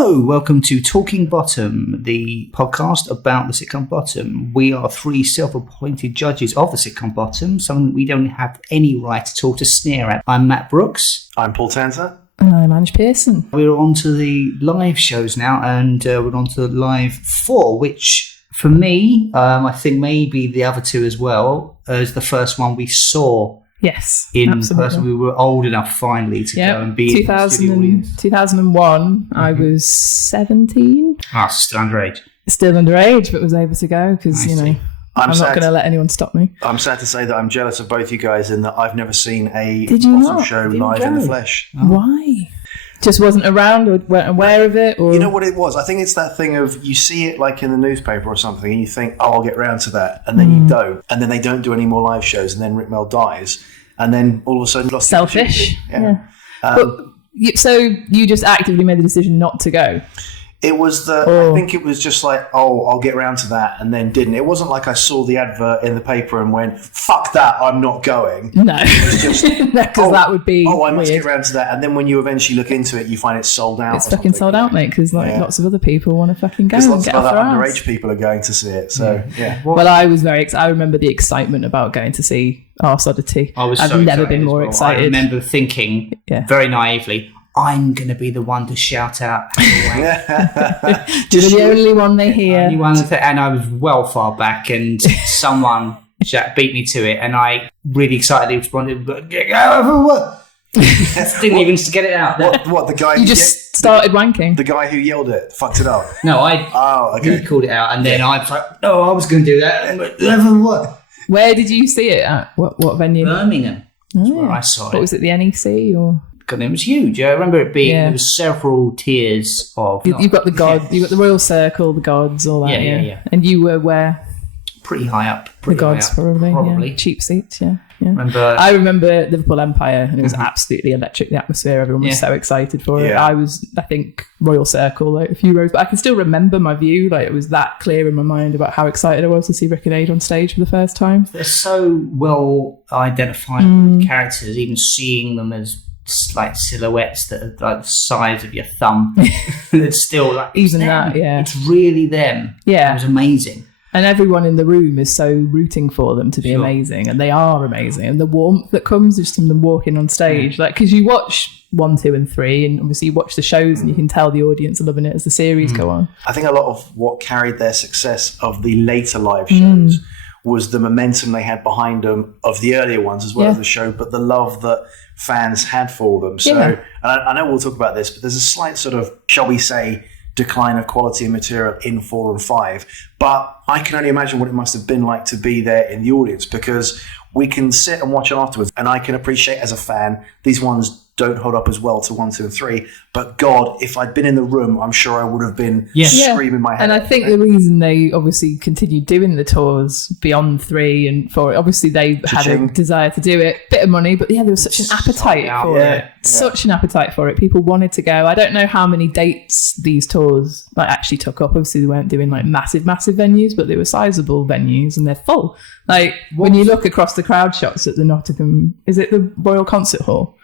Hello, welcome to Talking Bottom, the podcast about the sitcom Bottom. We are three self-appointed judges of the sitcom Bottom, something we don't have any right at all to sneer at. I'm Matt Brooks. I'm Paul Tanter. And I'm Ange Pearson. We're on to the live shows now, and we're on to live 4, which for me, I think maybe the other two as well, is the first one we saw. Yes, in absolutely. person. We were old enough finally to go and be in the studio audience. 2001, I was 17. Still underage. Still underage, but was able to go because, I'm not going to let anyone stop me. I'm sad to say that I'm jealous of both you guys in that I've never seen a Bottom show live in the flesh. Oh. Why? Just wasn't around or weren't aware of it? Or? You know what it was? I think it's that thing of you see it like in the newspaper or something and you think, oh, I'll get round to that. And then you don't. And then they don't do any more live shows and then Rick Mel dies. And then all of a sudden lost selfish. Yeah. So you just actively made the decision not to go? It was I think it was just like, oh, I'll get around to that, and then didn't. It wasn't like I saw the advert in the paper and went, fuck that, I'm not going. No. It was just, because that would be I must weird. get around to that. And then when you eventually look into it, you find it's sold out. It's fucking sold out, mate, because lots of other people want to fucking go and lots get of off other their underage ass. people are going to see it. So, yeah. Well, I was very excited. I remember the excitement about going to see Arse, Oddity. I've never been more excited. I remember thinking very naively, I'm going to be the one to shout out. You're the only one they hear. And I was well far back, and someone beat me to it, and I really excitedly responded, but didn't even get it out. What the guy? You just started wanking. The guy who yelled it fucked it up. No, he called it out, and then I was like, no, I was going to do that. What? Where did you see it at? What venue? Birmingham. That's where I saw it. What was it? The NEC or? God, it was huge. I remember it being. There was several tiers of. You've got the God. You've got the Royal Circle, the Gods, all that. Yeah. And you were where? Pretty high up. The Gods, probably. Yeah. Cheap seats. Yeah. I remember Liverpool Empire, and it was absolutely electric. The atmosphere, everyone was so excited for it. I think Royal Circle, like a few rows, but I can still remember my view. Like it was that clear in my mind about how excited I was to see Rick and Eddie on stage for the first time. They're so well identified characters, even seeing them as like silhouettes that are like the size of your thumb. It's still like even that. Yeah, it's really them. Yeah, it was amazing. And everyone in the room is so rooting for them to be amazing, and they are amazing. And the warmth that comes just from them walking on stage, like because you watch 1, 2, and 3, and obviously you watch the shows, and you can tell the audience are loving it as the series go on. I think a lot of what carried their success of the later live shows was the momentum they had behind them of the earlier ones as well as the show, but the love that fans had for them. So, and I know we'll talk about this, but there's a slight sort of, shall we say, decline of quality and material in 4 and 5, but I can only imagine what it must have been like to be there in the audience, because we can sit and watch afterwards, and I can appreciate as a fan these ones don't hold up as well to 1, 2, and 3, but God, if I'd been in the room, I'm sure I would have been screaming my head. And I think the reason they obviously continued doing the tours beyond 3 and 4, obviously they had a desire to do it, bit of money, but there was such an appetite for it. Such an appetite for it. People wanted to go. I don't know how many dates these tours actually took up. Obviously they weren't doing like massive venues, but they were sizable venues, and they're full. Like when you look across the crowd shots at the Nottingham, is it the Royal Concert Hall?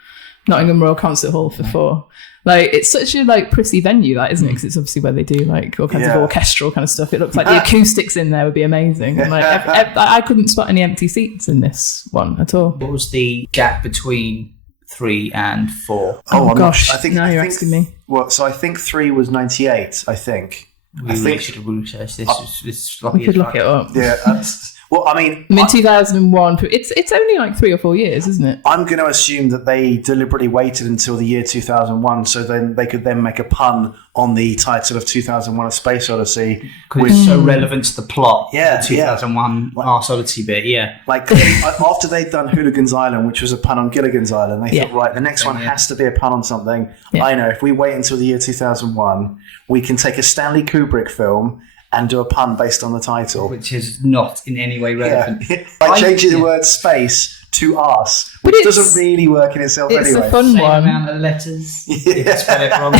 Nottingham Royal Concert Hall for 4. Like it's such a prissy venue, that isn't it? Because it's obviously where they do like all kinds of orchestral kind of stuff. It looks like the acoustics in there would be amazing. And like I couldn't spot any empty seats in this one at all. What was the gap between 3 and 4? Oh gosh, now you're asking me. Well, so I think 3 was 98. I think. I think should have researched this. We could look it up. Yeah. Well, I mean, 2001. It's only like 3 or 4 years, isn't it? I'm going to assume that they deliberately waited until the year 2001, so then they could then make a pun on the title of 2001: A Space Odyssey, because it's so relevant to the plot. Yeah, the 2001 Arse Odyssey bit. Yeah, like after they'd done Hooligan's Island, which was a pun on Gilligan's Island, they thought, right, the next one has to be a pun on something. Yeah. I know, if we wait until the year 2001, we can take a Stanley Kubrick film and do a pun based on the title. Which is not in any way relevant. Yeah. Like changing the word space to arse, which doesn't really work in itself anyway. It's a fun one. Amount of letters. Yeah. Spell it wrong.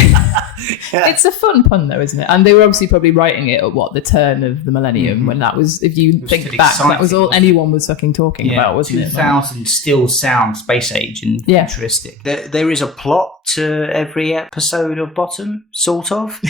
It's a fun pun though, isn't it? And they were obviously probably writing it at the turn of the millennium, when that was, if you think back, that was all anyone was fucking talking about, wasn't 2000 it? still sounds space age and futuristic. There is a plot to every episode of Bottom, sort of.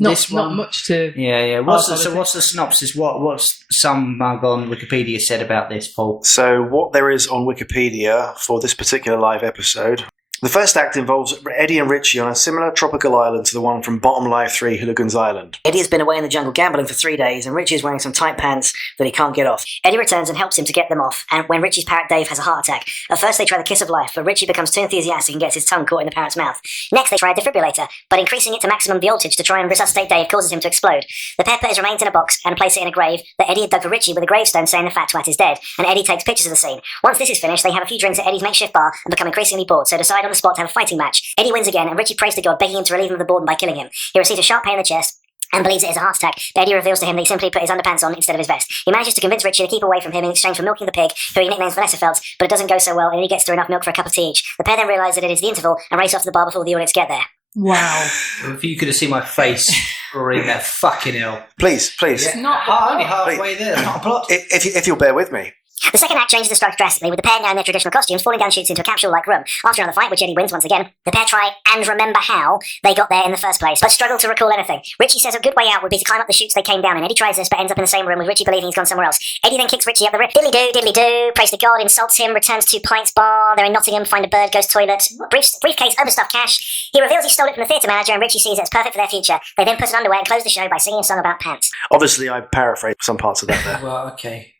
Not much to... Yeah. What's the synopsis? What's some mug on Wikipedia said about this, Paul? So what there is on Wikipedia for this particular live episode... The first act involves Eddie and Richie on a similar tropical island to the one from Bottom Live 3 Hooligans Island. Eddie has been away in the jungle gambling for 3 days, and Richie is wearing some tight pants that he can't get off. Eddie returns and helps him to get them off, and when Richie's parrot Dave has a heart attack. At first they try the kiss of life, but Richie becomes too enthusiastic and gets his tongue caught in the parrot's mouth. Next they try a defibrillator, but increasing it to maximum voltage to try and resuscitate Dave causes him to explode. The pair put his remains in a box and place it in a grave that Eddie had dug for Richie with a gravestone saying the fat twat is dead, and Eddie takes pictures of the scene. Once this is finished, they have a few drinks at Eddie's makeshift bar and become increasingly bored, so decide on the spot to have a fighting match. Eddie wins again, and Richie prays to God, begging him to relieve him of the boredom by killing him. He receives a sharp pain in the chest and believes it is a heart attack, but Eddie reveals to him that he simply put his underpants on instead of his vest. He manages to convince Richie to keep away from him in exchange for milking the pig, who he nicknames Vanessa Feltz, but it doesn't go so well, and he gets through enough milk for a cup of tea each. The pair then realise that it is the interval and race off to the bar before the audience get there. Wow. If you could have seen my face reading that, fucking hell. Please. It's not only halfway there. It's not a plot. If you'll bear with me. The second act changes the structure drastically, with the pair now in their traditional costumes falling down chutes into a capsule-like room. After another fight, which Eddie wins once again, the pair try and remember how they got there in the first place, but struggle to recall anything. Richie says a good way out would be to climb up the chutes they came down in. Eddie tries this, but ends up in the same room with Richie believing he's gone somewhere else. Eddie then kicks Richie up the rip. Diddly-doo, prays to God, insults him, returns to Pints Bar. They're in Nottingham, find a bird, goes toilet. Briefcase, overstuffed cash. He reveals he stole it from the theatre manager, and Richie sees it as perfect for their future. They then put on underwear and close the show by singing a song about pants. Obviously, I paraphrased some parts of that there. Well, okay.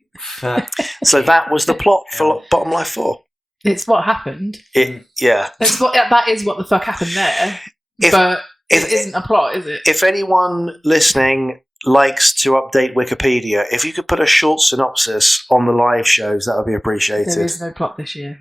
So that was the plot for Bottom Life 4. It's what happened. That is what the fuck happened there. But it isn't a plot, is it? If anyone listening likes to update Wikipedia, if you could put a short synopsis on the live shows, that would be appreciated. There is no plot this year.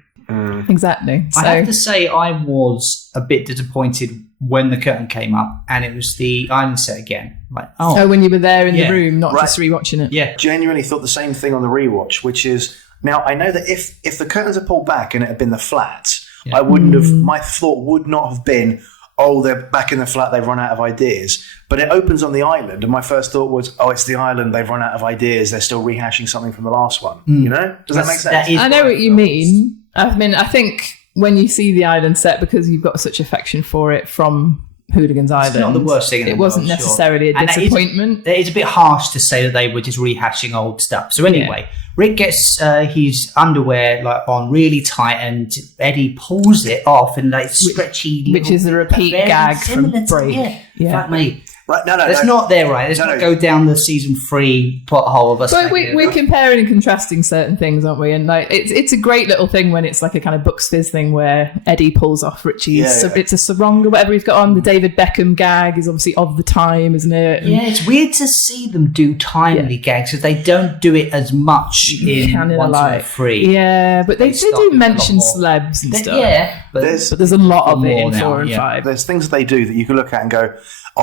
Exactly. So. I have to say I was a bit disappointed when the curtain came up and it was the island set again. Like, when you were there in the room, not just rewatching it. Yeah. Genuinely thought the same thing on the rewatch, which is, now I know that if the curtains had pulled back and it had been the flat, I wouldn't have, my thought would not have been, they're back in the flat, they've run out of ideas. But it opens on the island, and my first thought was, it's the island, they've run out of ideas, they're still rehashing something from the last one. You know? Does that make sense? I know what you mean. I mean, I think when you see the island set, because you've got such affection for it from Hooligans Island, it's not the worst thing in the world, wasn't necessarily a disappointment. It is a bit harsh to say that they were just rehashing old stuff. So anyway, Rick gets his underwear on really tight, and Eddie pulls it off in stretchy, which is a repeat gag from Break. Fuck me. Right, Let's not go down the season 3 pothole of us. But we're comparing and contrasting certain things, aren't we? And it's a great little thing when it's like a kind of Bucks Fizz thing where Eddie pulls off Richie's. It's a sarong or whatever he's got on. The David Beckham gag is obviously of the time, isn't it? And it's weird to see them do timely gags because they don't do it as much in 1, 2, and 3. Yeah, but they do mention celebs and stuff. Yeah, but there's a lot of it in 4 and 5. There's things that they do that you can look at and go,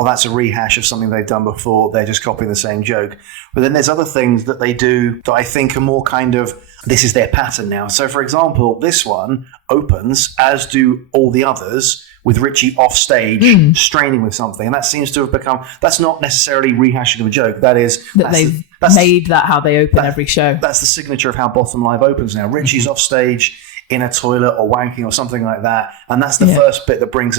that's a rehash of something they've done before. They're just copying the same joke. But then there's other things that they do that I think are more kind of, this is their pattern now. So, for example, this one opens, as do all the others, with Richie off stage straining with something. And that seems to have become, that's not necessarily rehashing of a joke. They've made that how they open every show. That's the signature of how Bottom Live opens now. Richie's off stage in a toilet or wanking or something like that, and that's the first bit that brings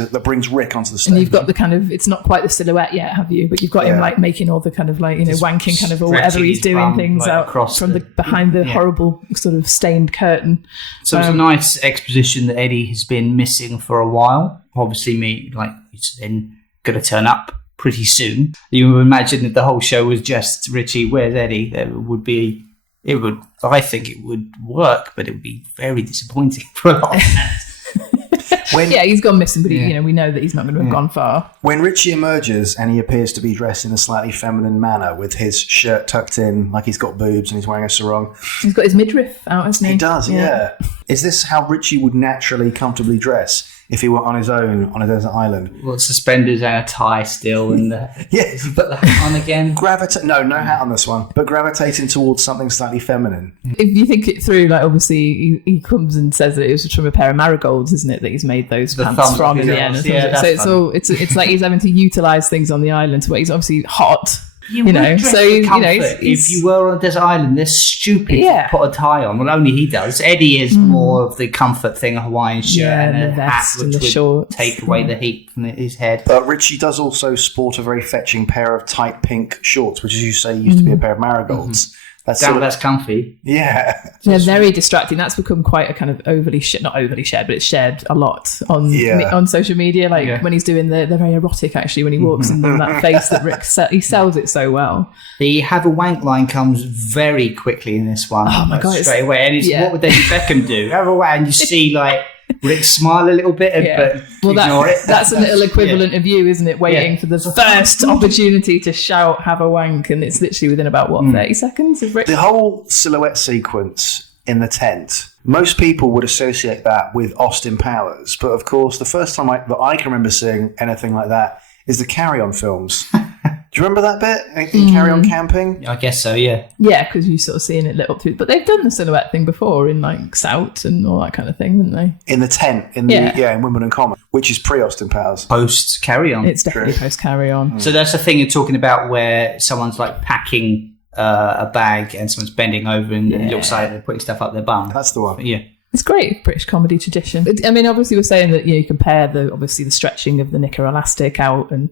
Rick onto the stage. And you've got the kind of, it's not quite the silhouette yet, have you? But you've got him making all the kind of wanking kind of, or whatever he's doing things out from the behind the horrible sort of stained curtain. So it's a nice exposition that Eddie has been missing for a while. Obviously, it's then going to turn up pretty soon. You would imagine that the whole show was just Richie, where's Eddie? I think it would work, but it would be very disappointing for a lot of fans. He's gone missing, but we know that he's not going to have gone far. When Richie emerges and he appears to be dressed in a slightly feminine manner with his shirt tucked in like he's got boobs and he's wearing a sarong. He's got his midriff out, hasn't he? He does, yeah. Is this how Richie would naturally comfortably dress? if he were on his own on a desert island. Well, suspenders and a tie still, and Yeah. put the hat on again. No hat on this one, but gravitating towards something slightly feminine. If you think it through, like obviously he comes and says that it was from a pair of marigolds, isn't it, that he's made those pants from in the end? Yeah, so it's like he's having to utilise things on the island, but he's obviously hot. You know, so if you were on a desert island, they're stupid to put a tie on. Well, only he does. Eddie is more of the comfort thing, a Hawaiian shirt and a hat, which would shorts. take away the heat from his head. But Richie does also sport a very fetching pair of tight pink shorts, which, as you say, used to be a pair of marigolds. That's comfy. Yeah. They're very distracting. That's become quite a kind of not overly shared, but it's shared a lot on social media. Like when he's doing they're very erotic actually when he walks in them, that face that Rick he sells it so well. The have a wank line comes very quickly in this one. Oh my God, straight away. And it's what would David Beckham do? Have a wank, and you see like Rick smile a little bit, but ignore it. That's a little equivalent of you, isn't it? Waiting for the first opportunity to shout, have a wank, and it's literally within about, 30 seconds of Rick? The whole silhouette sequence in the tent, most people would associate that with Austin Powers, but of course, the first time that I can remember seeing anything like that is the Carry On films. Do you remember that bit in Carry On Camping? I guess so, yeah. Yeah, because you sort of seeing it lit up through. But they've done the silhouette thing before in like Sout and all that kind of thing, haven't they? In the tent, in Wimbledon Common, which is pre-Austin Powers. Post Carry On. It's definitely post Carry On. So that's the thing you're talking about where someone's like packing a bag and someone's bending over and it looks like they're putting stuff up their bum. That's the one. Yeah. It's great British comedy tradition. I mean, obviously we're saying that you compare the stretching of the knicker elastic out, and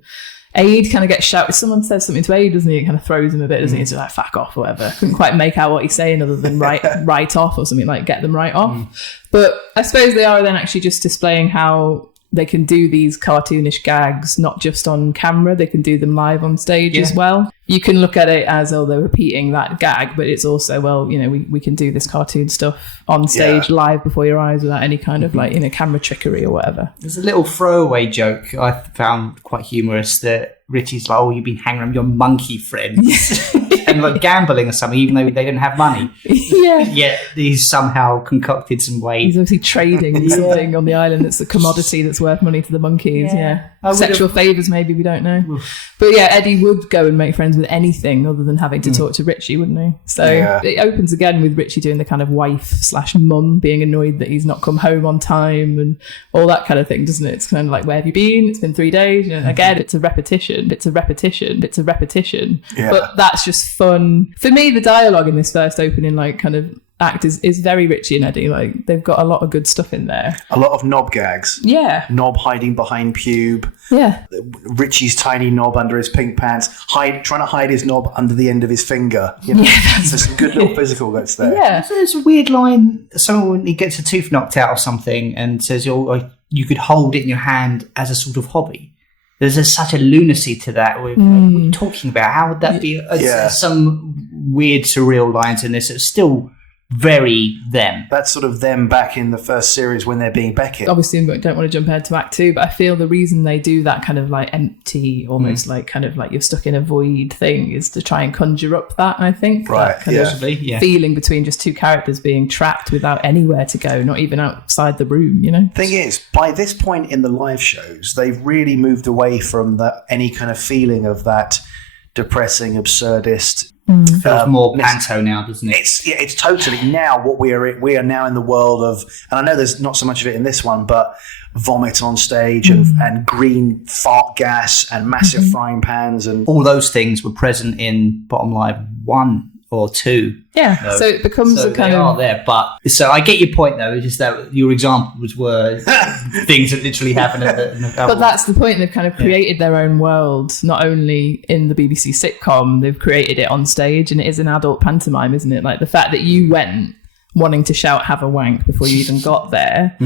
Aid kind of gets shouted. Someone says something to Aid, doesn't he? It kind of throws him a bit, doesn't he? He's like, fuck off or whatever. Couldn't quite make out what he's saying other than right off or something like get them right off. But I suppose they are then actually just displaying how they can do these cartoonish gags, not just on camera, they can do them live on stage as well. You can look at it as, they're repeating that gag, but it's also, we can do this cartoon stuff on stage live before your eyes without any kind of camera trickery or whatever. There's a little throwaway joke I found quite humorous that Richie's like, you've been hanging around with your monkey friends and like gambling or something, even though they didn't have money. Yet he's somehow concocted some way. He's obviously trading something on the island that's a commodity that's worth money to the monkeys. Sexual favours, maybe, we don't know. But Eddie would go and make friends with anything other than having to talk to Richie, wouldn't he? So it opens again with Richie doing the kind of wife/mum being annoyed that he's not come home on time and all that kind of thing, doesn't it? It's kind of like, where have you been? It's been 3 days. And again, it's a repetition. But that's just fun. For me, the dialogue in this first opening kind of act is very Richie and Eddie. Like, they've got a lot of good stuff in there. A lot of knob gags. Yeah. Knob hiding behind pube. Yeah. Richie's tiny knob under his pink pants. Trying to hide his knob under the end of his finger. There's some good little physical bits there. Yeah. So there's a weird line. Someone, he gets a tooth knocked out or something and says, you could hold it in your hand as a sort of hobby. There's such a lunacy to that. We're talking about how would that be? Some weird surreal lines in this. It's still very them. That's sort of them back in the first series when they're being Beckett. Obviously, I don't want to jump ahead to Act 2, but I feel the reason they do that kind of empty, almost kind of you're stuck in a void thing is to try and conjure up that, I think. Right, that kind of feeling between just two characters being trapped without anywhere to go, not even outside the room, Thing is, by this point in the live shows, they've really moved away from any kind of feeling of that depressing, absurdist. Feels more panto now, doesn't it? It's totally now what we are now in the world of, and I know there's not so much of it in this one, but vomit on stage and green fart gas and massive frying pans and all those things were present in Bottom Line 1 or 2. Yeah, so it becomes a kind of there. But so I get your point though. It's just that your examples were things that literally happened at the But that's the point. They've kind of created their own world, not only in the BBC sitcom. They've created it on stage, and it is an adult pantomime, isn't it? Like the fact that you went wanting to shout "have a wank" before you even got there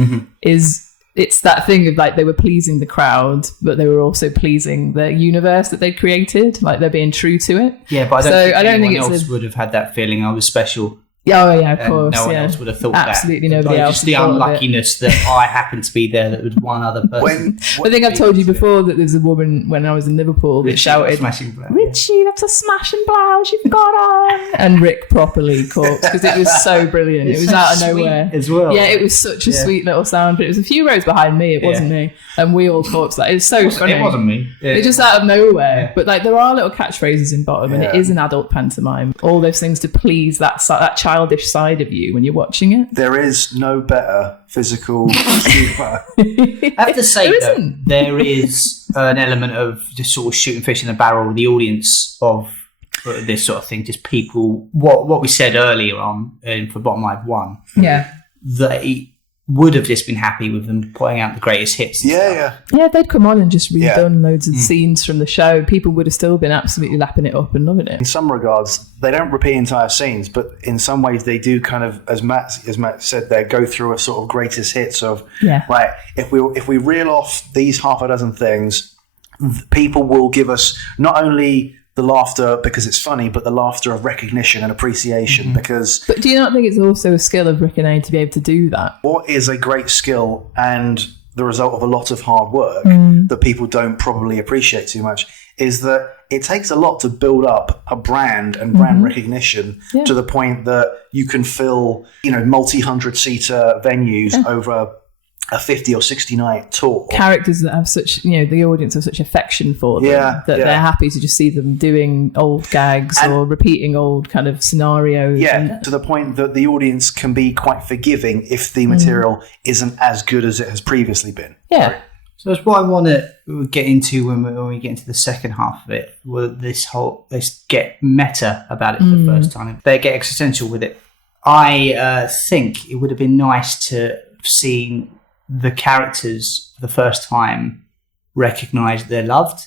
it's that thing of they were pleasing the crowd, but they were also pleasing the universe that they created. Like they're being true to it. Yeah, but I don't think anyone else would have had that feeling I was special. Oh yeah, of course. No one else would have thought Absolutely that. Nobody else. Just the unluckiness that I happened to be there. That was one other person. I think I've told you before that there's a woman when I was in Liverpool that shouted, smashing blouse. "Richie, that's a smashing blouse you've got on." And Rick properly corpsed because it was so brilliant. It was out of nowhere as well. Yeah, it was such a sweet little sound. But it was a few rows behind me. It wasn't me, and we all corpsed that. It was so funny. It wasn't me. It's just out of nowhere. Yeah. But like, there are little catchphrases in Bottom, and it is an adult pantomime. All those things to please that childish side of you when you're watching it. There is no better physical humour. I have to say, though, there is an element of just sort of shooting fish in a barrel. The audience of this sort of thing, just people. What we said earlier on for Bottom Live 1. Yeah. They would have just been happy with them putting out the greatest hits. Yeah. They'd come on and just redone loads of scenes from the show. People would have still been absolutely lapping it up and loving it. In some regards, they don't repeat entire scenes, but in some ways they do kind of, as Matt said, they go through a sort of greatest hits of, right, if we reel off these half a dozen things, people will give us not only the laughter because it's funny, but the laughter of recognition and appreciation But do you not think it's also a skill of Rick and Eddie to be able to do that? What is a great skill and the result of a lot of hard work that people don't probably appreciate too much is that it takes a lot to build up a brand and brand recognition to the point that you can fill, multi-100-seater venues over a 50 or 60 night tour. Characters that have such, the audience have such affection for them that they're happy to just see them doing old gags or repeating old kind of scenarios. Yeah, to the point that the audience can be quite forgiving if the material isn't as good as it has previously been. Yeah. Right. So that's what I want to get into when we get into the second half of it. Let's get meta about it for the first time. They get existential with it. I think it would have been nice to have seen the characters for the first time recognize they're loved,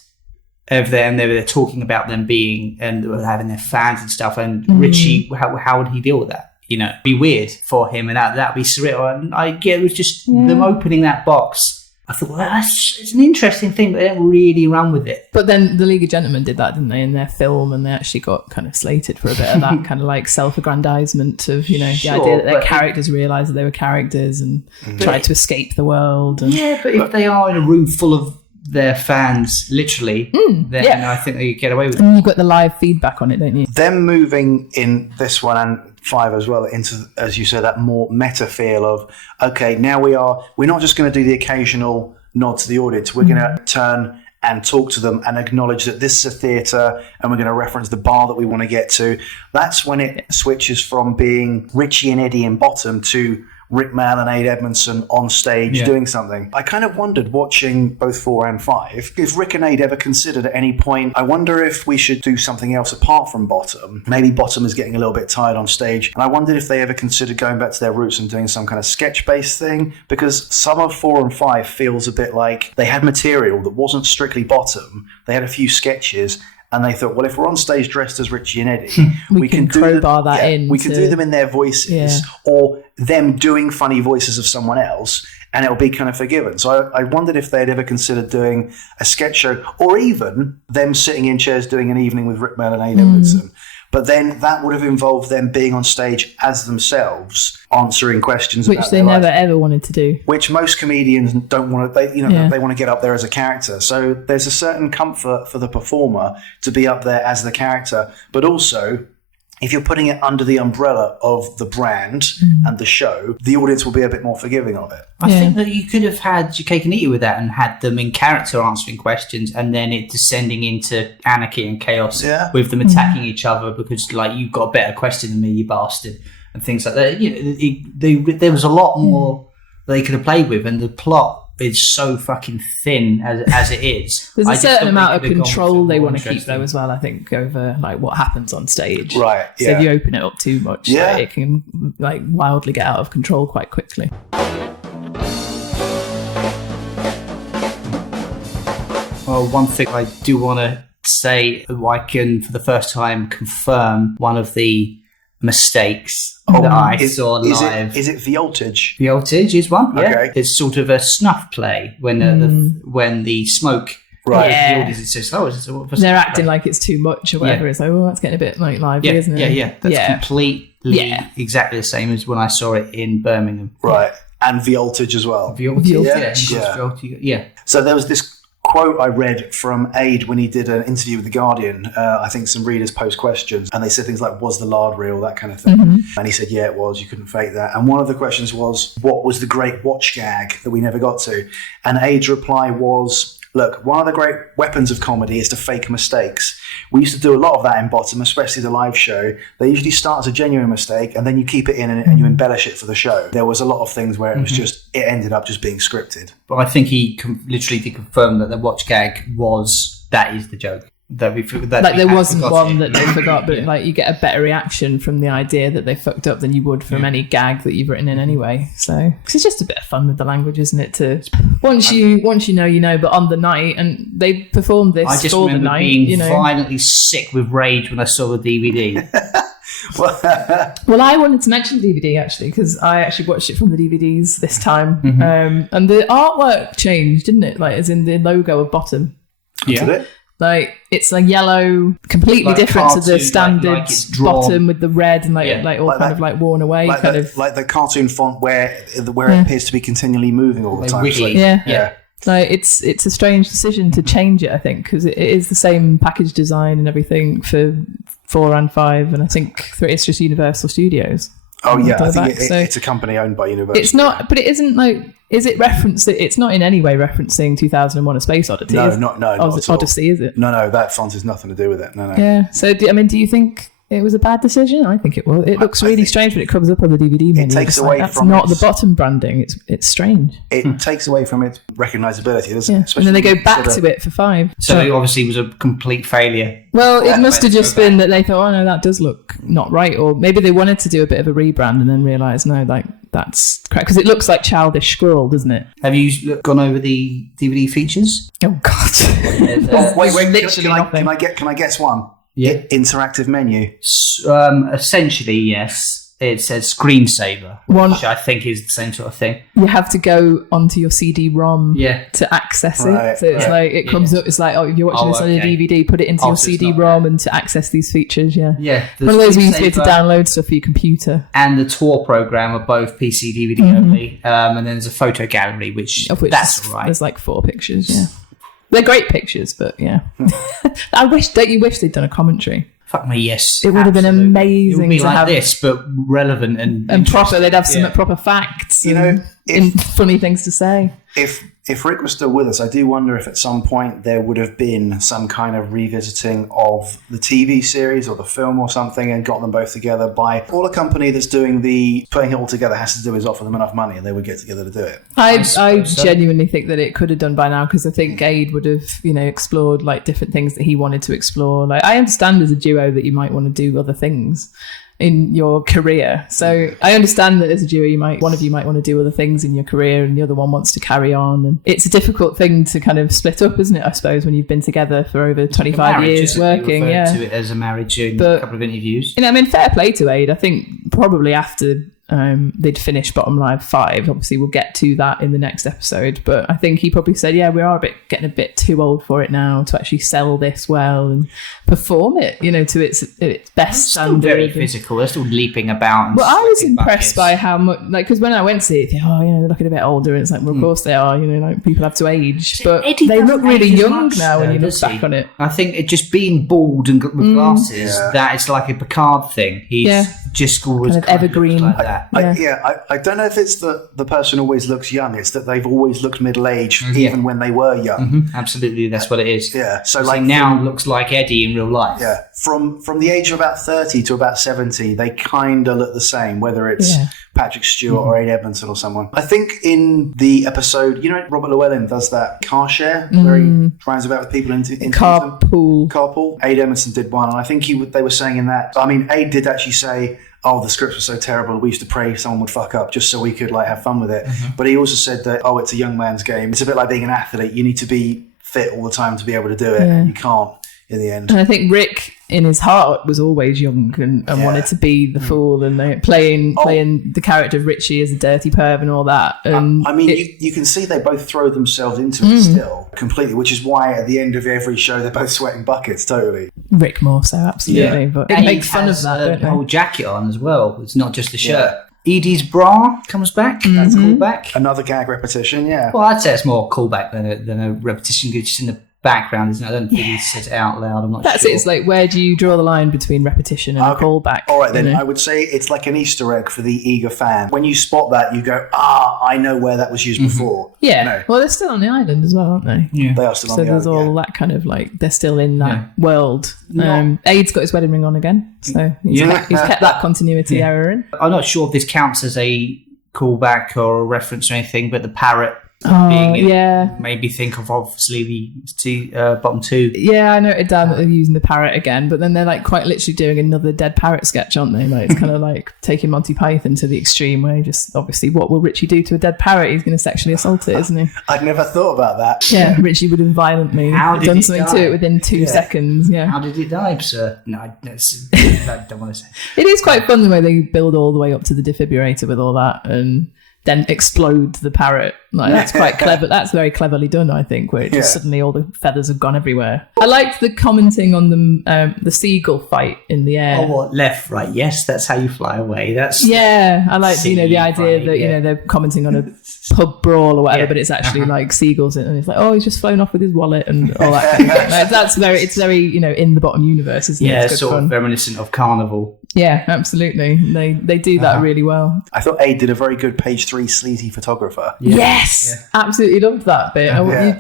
and they're talking about them being and having their fans and stuff. And Richie, how would he deal with that? It'd be weird for him, and that'd be surreal. And I get it was just them opening that box. I thought, well, it's an interesting thing, but they don't really run with it. But then the League of Gentlemen did that, didn't they, in their film, and they actually got kind of slated for a bit of that kind of like self-aggrandizement of, the idea that their characters realised that they were characters and tried to escape the world. And, but if they are in a room full of their fans, literally, then I think they get away with it. And you've got the live feedback on it, don't you? Them moving in this one and 5 as well into, as you said, that more meta feel of, okay, now we're not just going to do the occasional nod to the audience, we're going to turn and talk to them and acknowledge that this is a theatre and we're going to reference the bar that we want to get to. That's when it switches from being Richie and Eddie in Bottom to Rick Mail and Aid Edmondson on stage doing something. I kind of wondered, watching both 4 and 5, if Rick and Aid ever considered at any point, I wonder if we should do something else apart from Bottom. Maybe Bottom is getting a little bit tired on stage. And I wondered if they ever considered going back to their roots and doing some kind of sketch-based thing, because some of 4 and 5 feels a bit like they had material that wasn't strictly Bottom. They had a few sketches, and they thought, well, if we're on stage dressed as Richie and Eddie, we can crowbar that in. We can do them in their voices or them doing funny voices of someone else, and it'll be kind of forgiven. So I wondered if they'd ever considered doing a sketch show or even them sitting in chairs doing an evening with Rick Mail and Aid Edmondson. But then that would have involved them being on stage as themselves, answering questions which they never ever wanted to do. Which most comedians don't want to. They want to get up there as a character. So there's a certain comfort for the performer to be up there as the character, but also, if you're putting it under the umbrella of the brand and the show, the audience will be a bit more forgiving of it. I think that you could have had your cake and eat it with that and had them in character answering questions and then it descending into anarchy and chaos with them attacking each other because, like, you've got a better question than me, you bastard, and things like that. There was a lot more they could have played with, and the plot is so fucking thin as it is. There's a certain amount of control they want to keep, though, as well, I think, over like what happens on stage. Right. So if you open it up too much, it can like wildly get out of control quite quickly. Well, one thing I do want to say, I can for the first time confirm one of the mistakes that I saw live. Is it Voltage? Voltage is one. Yeah. Okay. It's sort of a snuff play when the smoke. Right. Yeah. The audience is just, they're acting like it's too much or whatever. It's like, that's getting a bit like lively, isn't it? Yeah. That's completely exactly the same as when I saw it in Birmingham. Right. And Voltage as well. Voltage. Yeah. Yeah. So there was this quote I read from Aid when he did an interview with The Guardian. I think some readers posed questions and they said things like, was the lard real, that kind of thing. And he said, yeah, it was. You couldn't fake that. And one of the questions was, what was the great watch gag that we never got to? And Aid's reply was, look, one of the great weapons of comedy is to fake mistakes. We used to do a lot of that in Bottom, especially the live show. They usually start as a genuine mistake and then you keep it in and you embellish it for the show. There was a lot of things where it was just, it ended up just being scripted. But I think he literally did confirm that the watch gag that is the joke. There wasn't one that they forgot, but like you get a better reaction from the idea that they fucked up than you would from any gag that you've written in anyway. So, cause it's just a bit of fun with the language, isn't it? To once you know, but on the night, and they performed this for the night. I just remember being violently sick with rage when I saw the DVD. Well, I wanted to mention DVD actually because I actually watched it from the DVDs this time, and the artwork changed, didn't it? Like, as in the logo of Bottom. Yeah. Did it? Like, it's a yellow, completely different to the standard Bottom with the red and kind of worn away. Like the cartoon font where it appears to be continually moving all the time. Yeah. Like, it's a strange decision to change it, I think, because it is the same package design and everything for 4 and 5, and I think it's just Universal Studios. Oh yeah, I think it's a company owned by Universal. It's not, but it isn't like. Is it referenced? It's not in any way referencing 2001: A Space Odyssey. No, not at all. Odyssey, is it? No, that font has nothing to do with it. No. Yeah. So, do you think it was a bad decision? I think it was. It looks really strange when it comes up on the DVD menu. It takes away that's from not the Bottom branding. It's strange. It takes away from its recognisability, doesn't it? And then they go back to it for 5. So it obviously was a complete failure. Well, it must have just been that they thought, oh no, that does look not right, or maybe they wanted to do a bit of a rebrand and then realised, no, like that's correct, because it looks like Childish Squirrel, doesn't it? Have you gone over the DVD features? Oh God! Wait, can I guess one? Yeah. Interactive menu. Essentially, yes. It says screensaver, which I think is the same sort of thing. You have to go onto your CD-ROM to access it. So it's like, it comes up, it's like, oh, if you're watching this on a DVD, put it into your CD-ROM and to access these features, Yeah. One of those where you need to download stuff for your computer. And the Tor program are both PC DVD only. And then there's a photo gallery, which that's all right. There's like 4 pictures, They're great pictures, but don't you wish they'd done a commentary? Fuck me, yes. It would have been amazing. It would be to like have this, but relevant and proper. They'd have some proper facts, and funny things to say. If Rick was still with us, I do wonder if at some point there would have been some kind of revisiting of the TV series or the film or something, and got them both together by all a company that's doing putting it all together has to do is offer them enough money and they would get together to do it. I genuinely think that it could have done by now, because I think Aid would have explored like different things that he wanted to explore. Like, I understand as a duo that you might want to do other things in your career. So I understand that as a duo, one of you might want to do other things in your career and the other one wants to carry on. And it's a difficult thing to kind of split up, isn't it? I suppose, when you've been together for over 25 years working. To it as a marriage in a couple of interviews. Fair play to Aid. I think probably after they'd finished Bottom Live 5. Obviously, we'll get to that in the next episode. But I think he probably said, we are getting a bit too old for it now to actually sell this well and perform it, to its best standard. Still very physical. They're still leaping about. Well, I was impressed by how much, because when I went to see it, they're looking a bit older. And it's like, well, of course they are. People have to age, but Eddie they look really young now when you look back on it. I think it just being bald and with glasses, that it's like a Picard thing. He's just always kind of evergreen like that. I don't know if it's that the person always looks young. It's that they've always looked middle-aged, even when they were young. Absolutely, that's what it is. Yeah. So like now looks like Eddie in real life. Yeah. From the age of about 30 to about 70, they kind of look the same, whether it's Patrick Stewart or Aid Edmondson or someone. I think in the episode, Robert Llewellyn does that car share where he drives about with people into carpool. Aid Edmondson did one, and I think they were saying in that. I mean, Aid did actually say, oh, the scripts were so terrible, we used to pray someone would fuck up just so we could have fun with it. But he also said that, it's a young man's game. It's a bit like being an athlete. You need to be fit all the time to be able to do it, and you can't in the end. And I think Rick, in his heart, was always young and wanted to be the fool, and playing the character of Richie as a dirty perv and all that. And you can see they both throw themselves into it still completely, which is why at the end of every show they're both sweating buckets. Totally. Rick more so, absolutely. But it makes fun of that. The whole jacket on as well. It's not just the shirt. Edie's bra comes back. That's a callback. Another gag repetition, yeah. Well, I'd say it's more a callback than a repetition. It's just in the background, isn't it? I don't think he says it out loud. I'm not sure. That's it. It's like, where do you draw the line between repetition and a callback? All right, then. I would say it's like an Easter egg for the eager fan. When you spot that, you go, I know where that was used before. Yeah. No. Well, they're still on the island as well, aren't they? Yeah. They are still on So the there's island, all that kind of like, they're still in that world. Aid's got his wedding ring on again. So he's kept that continuity error in. I'm not sure if this counts as a callback or a reference or anything, but the parrot made me think of obviously the bottom two. Yeah, I noted down that they're using the parrot again, but then they're like quite literally doing another dead parrot sketch, aren't they? Like, it's kind of like taking Monty Python to the extreme, where he just obviously, what will Richie do to a dead parrot? He's going to sexually assault it, isn't he? I'd never thought about that. Yeah, Richie would have violently done something to it within 2 seconds. Yeah. How did it die, sir? No, I don't want to say. It is quite fun the way they build all the way up to the defibrillator with all that and then explode the parrot. Like, that's quite clever. That's very cleverly done, I think, where it just suddenly all the feathers have gone everywhere. I liked the commenting on the seagull fight in the air. Oh, what? Left, right, yes, that's how you fly away. That's I like the idea that they're commenting on a pub brawl or whatever, but it's actually like seagulls, and it's like, oh, he's just flown off with his wallet and all that kind of thing. Like, it's very in the bottom universe, isn't it? Yeah, it's sort of reminiscent of Carnival. Yeah, absolutely. They do that really well. I thought Aid did a very good page 3 sleazy photographer. Yes, absolutely loved that bit.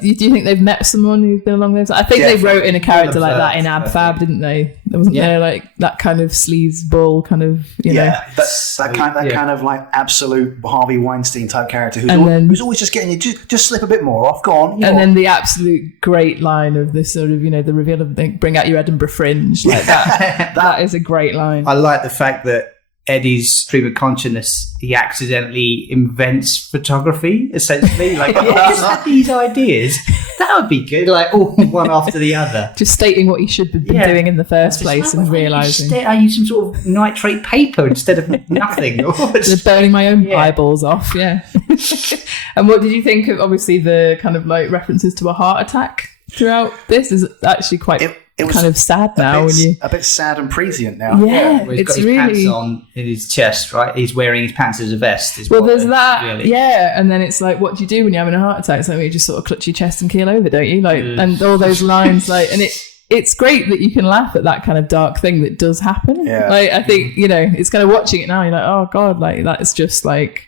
Do you think they've met someone who's been along those? I think they wrote in a character like that in Ab Fab, didn't they? There wasn't there like that kind of sleazeball kind of know. That kind of like absolute Harvey Weinstein type character who's always just getting you just slip a bit more off. Go on. Then the absolute great line of this sort of the reveal of bring out your Edinburgh Fringe like that. That is a great line. I like the fact that Eddie's stream of consciousness, he accidentally invents photography, essentially. Like, he had these ideas. That would be good, like all one after the other. Just stating what he should have been doing in the first place and realising. I use some sort of nitrate paper instead of nothing. They're burning my own eyeballs off, And what did you think of, obviously, the kind of like references to a heart attack throughout this? Is actually quite... It was kind of sad now. A bit sad and prescient now. Yeah, well, he's got his pants on in his chest, right? He's wearing his pants as a vest. There's that. Really. Yeah, and then it's like, what do you do when you're having a heart attack? So you just sort of clutch your chest and keel over, don't you? Like, and all those lines, like, and it's great that you can laugh at that kind of dark thing that does happen. Yeah. Like, I think it's kind of watching it now. You're like, oh God, like that's just like.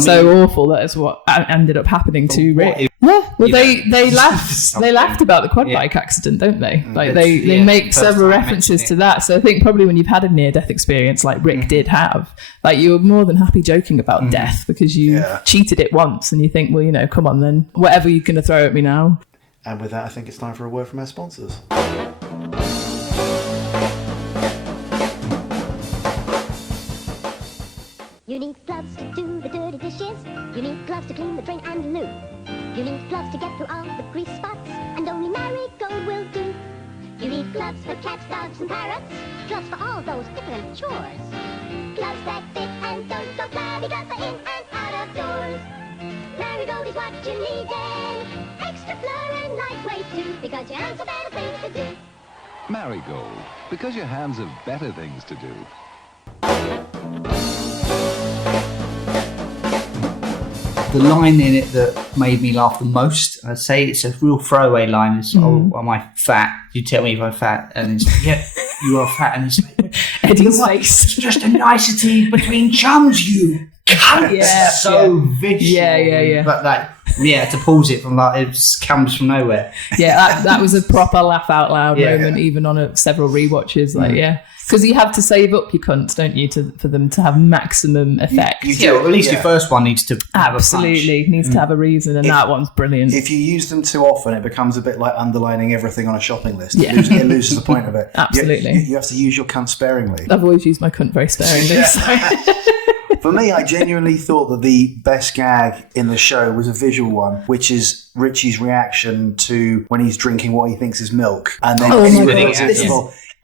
So awful. That is what ended up happening to Rick. Yeah, well, they laughed about the quad bike accident, don't they? Like they make several references to that. So I think probably when you've had a near-death experience like Rick did have, like you're more than happy joking about death because you cheated it once, and you think, well, come on then, whatever you're going to throw at me now. And with that, I think it's time for a word from our sponsors. You need gloves to do the dirty dishes. You need gloves to clean the drain and loo. You need gloves to get through all the grease spots, and only Marigold will do. You need gloves for cats, dogs, and parrots. Gloves for all those different chores. Gloves that fit and don't go flabby, gloves for in and out of doors. Marigold is what you need then. Extra fleur and lightweight too, because your hands have better things to do. Marigold, because your hands have better things to do. The line in it that made me laugh the most, I'd say it's a real throwaway line. It's, oh, am I fat? You tell me if I'm fat. And it's, yeah, you are fat. And it's like, Eddie's face. It's just a nicety between chums, you cunt. Yeah, so vicious. Yeah. But like, to pause it from like, it comes from nowhere. Yeah, that was a proper laugh out loud moment, even on several rewatches. Like, because you have to save up your cunts, don't you, for them to have maximum effect. Well, at least your first one needs to have a punch. Needs to have a reason, and that one's brilliant. If you use them too often, it becomes a bit like underlining everything on a shopping list. It loses the point of it. Absolutely. You have to use your cunt sparingly. I've always used my cunt very sparingly. For me, I genuinely thought that the best gag in the show was a visual one, which is Richie's reaction to when he's drinking what he thinks is milk, and then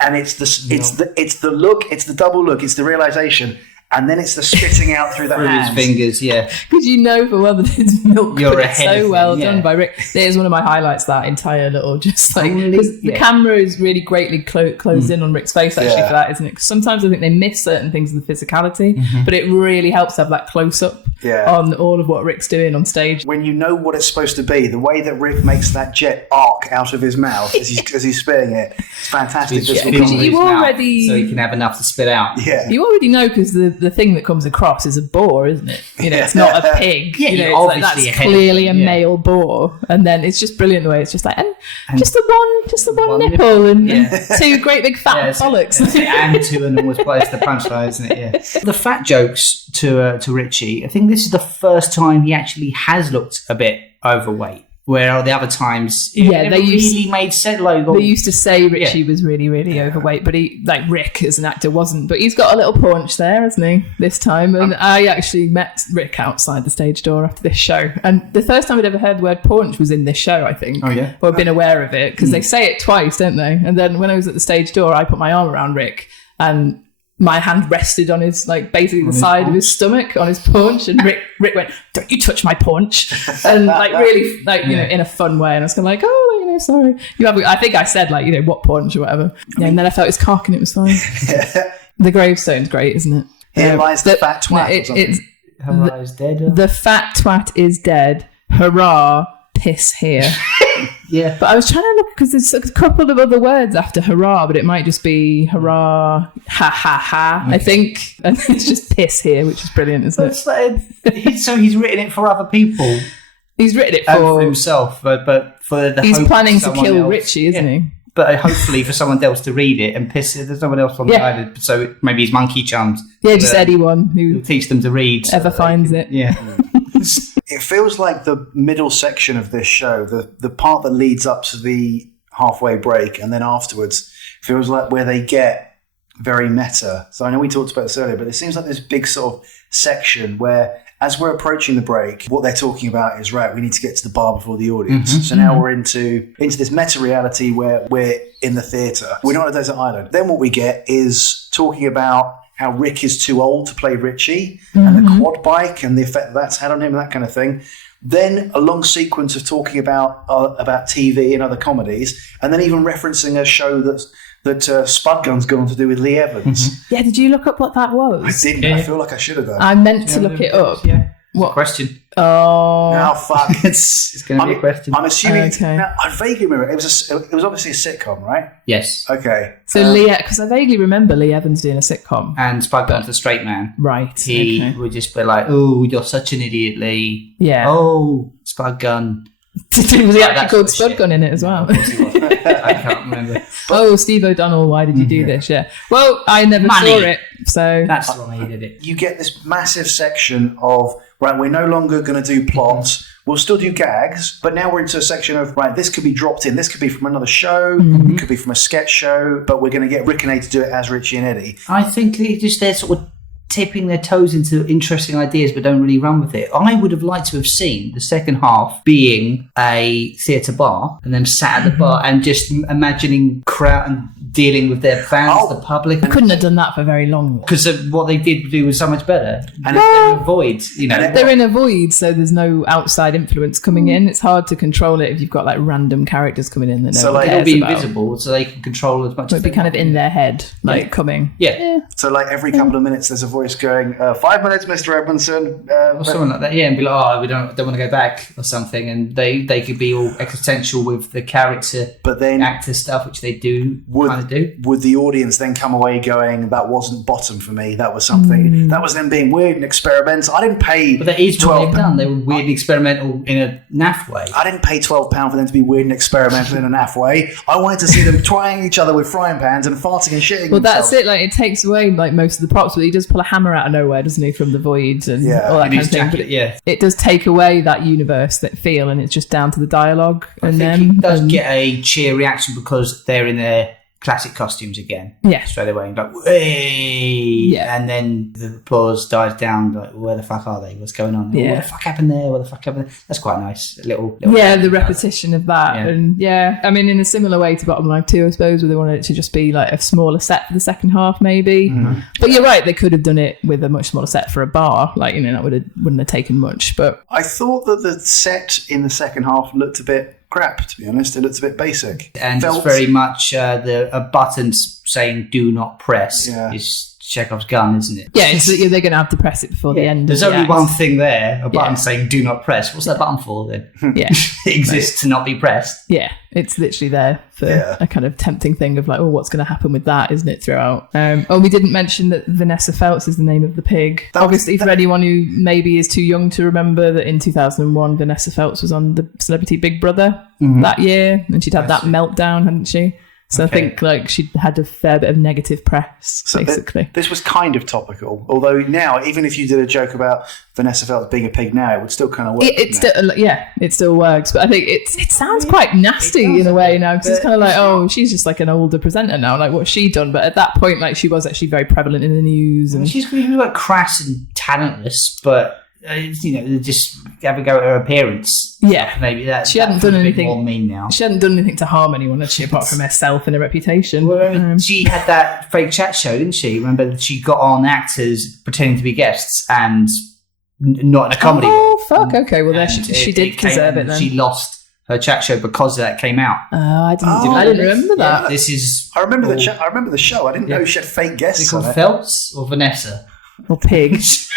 and it's the look, it's the double look, it's the realization, and then it's the spitting out through the Through his hands. fingers, yeah. Because you know for well that his milk You're was ahead so of well him, yeah. done by Rick. It is one of my highlights, that entire little just like... Only- 'cause the yeah. camera is really greatly closed in on Rick's face actually Yeah. for that, isn't it? 'Cause sometimes I think they miss certain things in the physicality, but it really helps to have that close-up on all of what Rick's doing on stage. When you know what it's supposed to be, the way that Rick makes that jet arc out of his mouth as he's spitting it, it's fantastic. It's Just filled because with you his mouth already- so he can have enough to spit out. yeah. You already know because the thing that comes across is a boar, isn't it? You know, it's not a pig. Yeah, you know, you're it's like, obviously that's ahead of clearly them, a yeah. male boar, and then it's just brilliant the way it's just like, and just the one one nipple and Yeah. two great big fat bollocks. And two and almost plays the punchline, isn't it? Yeah. The fat jokes to Richie. I think this is the first time he actually has looked a bit overweight. Where the other times, it Yeah, never they used- really made sense. Like, They used to say Richie was really, really overweight, but he, like Rick as an actor, wasn't. But he's got a little paunch there, hasn't he, this time? And I actually met Rick outside the stage door after this show. And the first time I'd ever heard the word paunch was in this show, I think. Oh, yeah? Or been aware of it, because they say it twice, don't they? And then when I was at the stage door, I put my arm around Rick and my hand rested on his, like, basically the side of his stomach, on his paunch, and Rick went, "Don't you touch my paunch," and like really, like, you know, in a fun way. And I was kind of like, "Oh, you know, sorry." I think I said, like, you know, what paunch or whatever. Yeah, and then I felt his cock, and it was fine. The gravestone's great, isn't it? Here lies the fat twat. No, it's Hurrah is dead. the fat twat is dead. Hurrah! Piss here. Yeah. But I was trying to look because there's a couple of other words after hurrah, but it might just be hurrah, ha ha ha. I think, and it's just piss here, which is brilliant, isn't it? It's like, so he's written it for other people He's written it and for for. himself, but for the He's hope planning of to someone kill else. Richie, isn't he? But hopefully for someone else to read it and piss it. There's no one else on the island, so maybe his monkey chums. Yeah, just anyone who He'll teach them to read. ever finds it. Yeah. It feels like the middle section of this show, the part that leads up to the halfway break and then afterwards, feels like where they get very meta. So I know we talked about this earlier, but it seems like this big sort of section where, as we're approaching the break, what they're talking about is, right, we need to get to the bar before the audience. So now we're into this meta reality where we're in the theatre. We're not on a desert island. Then what we get is talking about how Rick is too old to play Richie and the quad bike and the effect that's had on him, that kind of thing. Then a long sequence of talking about TV and other comedies, and then even referencing a show that Spud Gun's gone to do with Lee Evans. Yeah, did you look up what that I was? didn't. I feel like I should have done. I meant to look it up. Yeah. What? Question. Oh. Now, fuck. It's going to be a question. I'm assuming. Okay. Now, I vaguely remember it was obviously a sitcom, right? Yes. Okay. So because I vaguely remember Lee Evans doing a sitcom. And Spud Gun's a straight man. Right. He okay. would just be like, "Oh, you're such an idiot, Lee." Yeah. Oh, Spud Gun. Was he Like actually that called sort Spud of Gun in it as well? Of course he was. I can't remember. Oh, Steve O'Donnell, why did you do this? Yeah. Well, I never Money. saw it, so That's why he did it. You get this massive section of, right, we're no longer going to do plots. We'll still do gags, but now we're into a section of, right, this could be dropped in. This could be from another show. It could be from a sketch show, but we're going to get Rick and Eddie to do it as Richie and Eddie. I think they're sort of tipping their toes into interesting ideas but don't really run with it. I would have liked to have seen the second half being a theatre bar and them sat at the bar and just imagining crowd and dealing with their fans, the public. I couldn't have done that for very long. Because what they did do was so much better. And Well, they're in a void, you know. They're in a void, so there's no outside influence coming in. It's hard to control it if you've got like random characters coming in that So, nobody like, It'll cares be about. invisible so they can control as much So as it'd be they kind of want. in their head, like coming. Yeah. So, like, every couple of minutes, there's a voice going, 5 minutes, Mr. Edmondson. Or something like that, yeah, and be like, "Oh, we don't want to go back" or something, and they could be all existential with the character, But then actor stuff, which they do kind of do. would the audience then come away going, that wasn't bottom for me, that was something, that was them being weird and experimental. I didn't pay But that is what 12 they've done. They were weird and experimental in a naff way. I didn't pay £12 for them to be weird and experimental in a naff way. I wanted to see them trying each other with frying pans and farting and shitting Well, themselves. that's it. Like, it takes away like most of the props, but he does pull a hammer out of nowhere, doesn't he, from the void and Yeah. all that In kind his of thing. jacket, But yeah. it does take away that universe, that feel, and it's just down to the dialogue I and think them. he does and- get a cheer reaction because they're in their classic costumes again. Yeah. Straight away. Like, hey! Yeah. And then the applause dies down. Like, where the fuck are they? What's going on? Yeah. What the fuck happened there? What the fuck happened there? That's quite nice. A little the repetition of that. Yeah. And I mean, in a similar way to Bottom Line 2, I suppose, where they wanted it to just be like a smaller set for the second half, maybe. Mm-hmm. But you're right, they could have done it with a much smaller set for a bar. Like, that wouldn't have taken much. But I thought that the set in the second half looked a bit crap, to be honest. It looked a bit basic. And it's very much a button saying "do not press" is Chekhov's gun, isn't it? Yeah, they're going to have to press it before the end. There's of the only act. one thing there, a button saying "do not press." What's that button for then? Yeah, it exists to not be pressed. Yeah, it's literally there for a kind of tempting thing of like, oh, what's going to happen with that, isn't it? Throughout. We didn't mention that Vanessa Feltz is the name of the pig. Obviously, for anyone who maybe is too young to remember, that in 2001, Vanessa Feltz was on the Celebrity Big Brother that year, and she'd had that meltdown, hadn't she? So I think like she had a fair bit of negative press, basically. This was kind of topical, although now, even if you did a joke about Vanessa Feltz being a pig now, it would still kind of work. It still works, but I think it sounds quite nasty in a way now, because it's kind of like, oh, she's just like an older presenter now, like what's she done? But at that point, like she was actually very prevalent in the news, and she's like crass and talentless, but just have a go at her appearance. Yeah, maybe that she hadn't done anything more mean now. She hadn't done anything to harm anyone, had she, apart from herself and her reputation. Well, she had that fake chat show, didn't she? Remember, she got on actors pretending to be guests and not in a comedy. Oh fuck! Okay, well, there she did deserve it then. She lost her chat show because that came out. Oh, I didn't remember that. Yeah, this is. I remember the show. I didn't know she had fake guests. Is it called Phelps or Vanessa? Or pigs.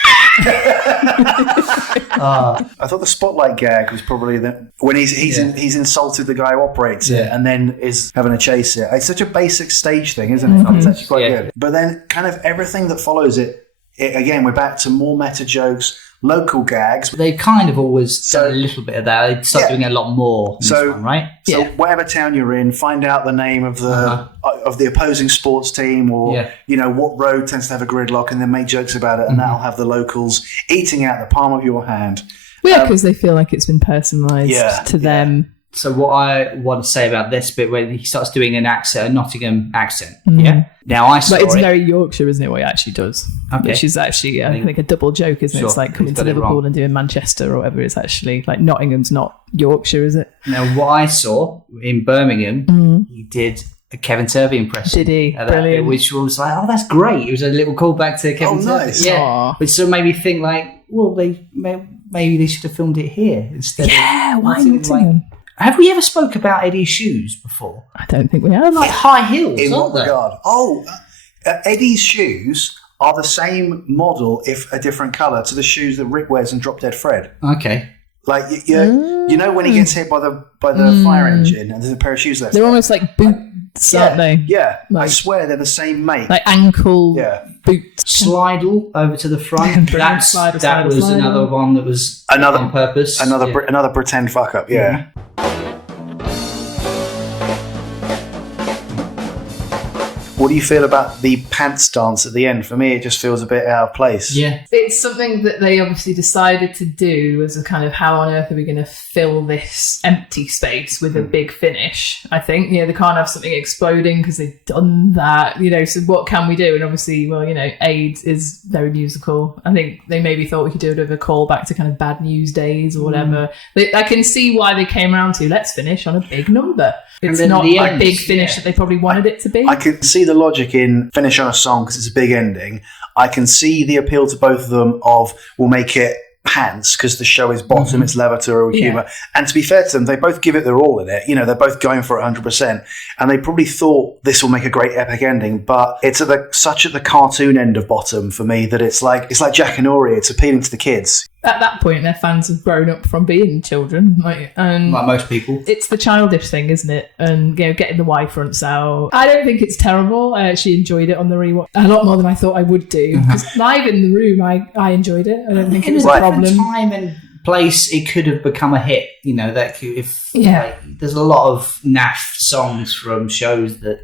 I thought the spotlight gag was probably that when he's insulted the guy who operates it and then is having to chase it. It's such a basic stage thing, isn't it? It's actually quite good. But then kind of everything that follows it, again, we're back to more meta jokes, local gags. They kind of always done a little bit of that. They start doing it a lot more in this one, right? So whatever town you're in, find out the name of the opposing sports team, or what road tends to have a gridlock, and then make jokes about it, and that'll have the locals eating out the palm of your hand. Yeah, because they feel like it's been personalised to them. So what I want to say about this bit, when he starts doing a Nottingham accent, Now I saw it's very Yorkshire, isn't it, what he actually does? Okay. Which is actually, I think, a double joke, isn't it? It's like coming to Liverpool and doing Manchester or whatever. It's actually, like, Nottingham's not Yorkshire, is it? Now, what I saw in Birmingham, he did a Kevin Turvey impression. Did he? Brilliant. Which was like, oh, that's great. It was a little callback to Kevin Turvey. Nice. Yeah. Aww. Which sort of made me think, like, well, maybe they should have filmed it here instead of why Nottingham? Have we ever spoke about Eddie's shoes before? I don't think we have. Like high heels, in aren't what they? regard? Eddie's shoes are the same model, if a different colour, to the shoes that Rick wears in Drop Dead Fred. Okay. Like you know when he gets hit by the fire engine and there's a pair of shoes left. They're almost like boots, aren't they? Yeah, like, I swear they're the same make. Like ankle boots. Slidle over to the front. That was another one that was on purpose. Another pretend fuck up. Yeah. What do you feel about the pants dance at the end? For me, it just feels a bit out of place. Yeah. It's something that they obviously decided to do as a kind of, how on earth are we going to fill this empty space with a big finish? I think, they can't have something exploding because they've done that, so what can we do? And obviously, well, AIDS is very musical. I think they maybe thought we could do a bit of a call back to kind of Bad News Days or whatever. I can see why they came around to, let's finish on a big number. It's not a big finish that they probably wanted it to be. I can see the logic in finish on a song because it's a big ending. I can see the appeal to both of them of, we'll make it pants because the show is bottom, it's levity or humour. And to be fair to them, they both give it their all in it. They're both going for it 100%. And they probably thought this will make a great epic ending, but it's at the cartoon end of bottom for me that it's like Jack and Ori. It's appealing to the kids. At that point, their fans have grown up from being children, like most people. It's the childish thing, isn't it? And getting the Y fronts out. I don't think it's terrible. I actually enjoyed it on the rewatch a lot more than I thought I would do. Because live in the room, I enjoyed it. I don't think it was a problem. Time and place, it could have become a hit. There's a lot of naff songs from shows that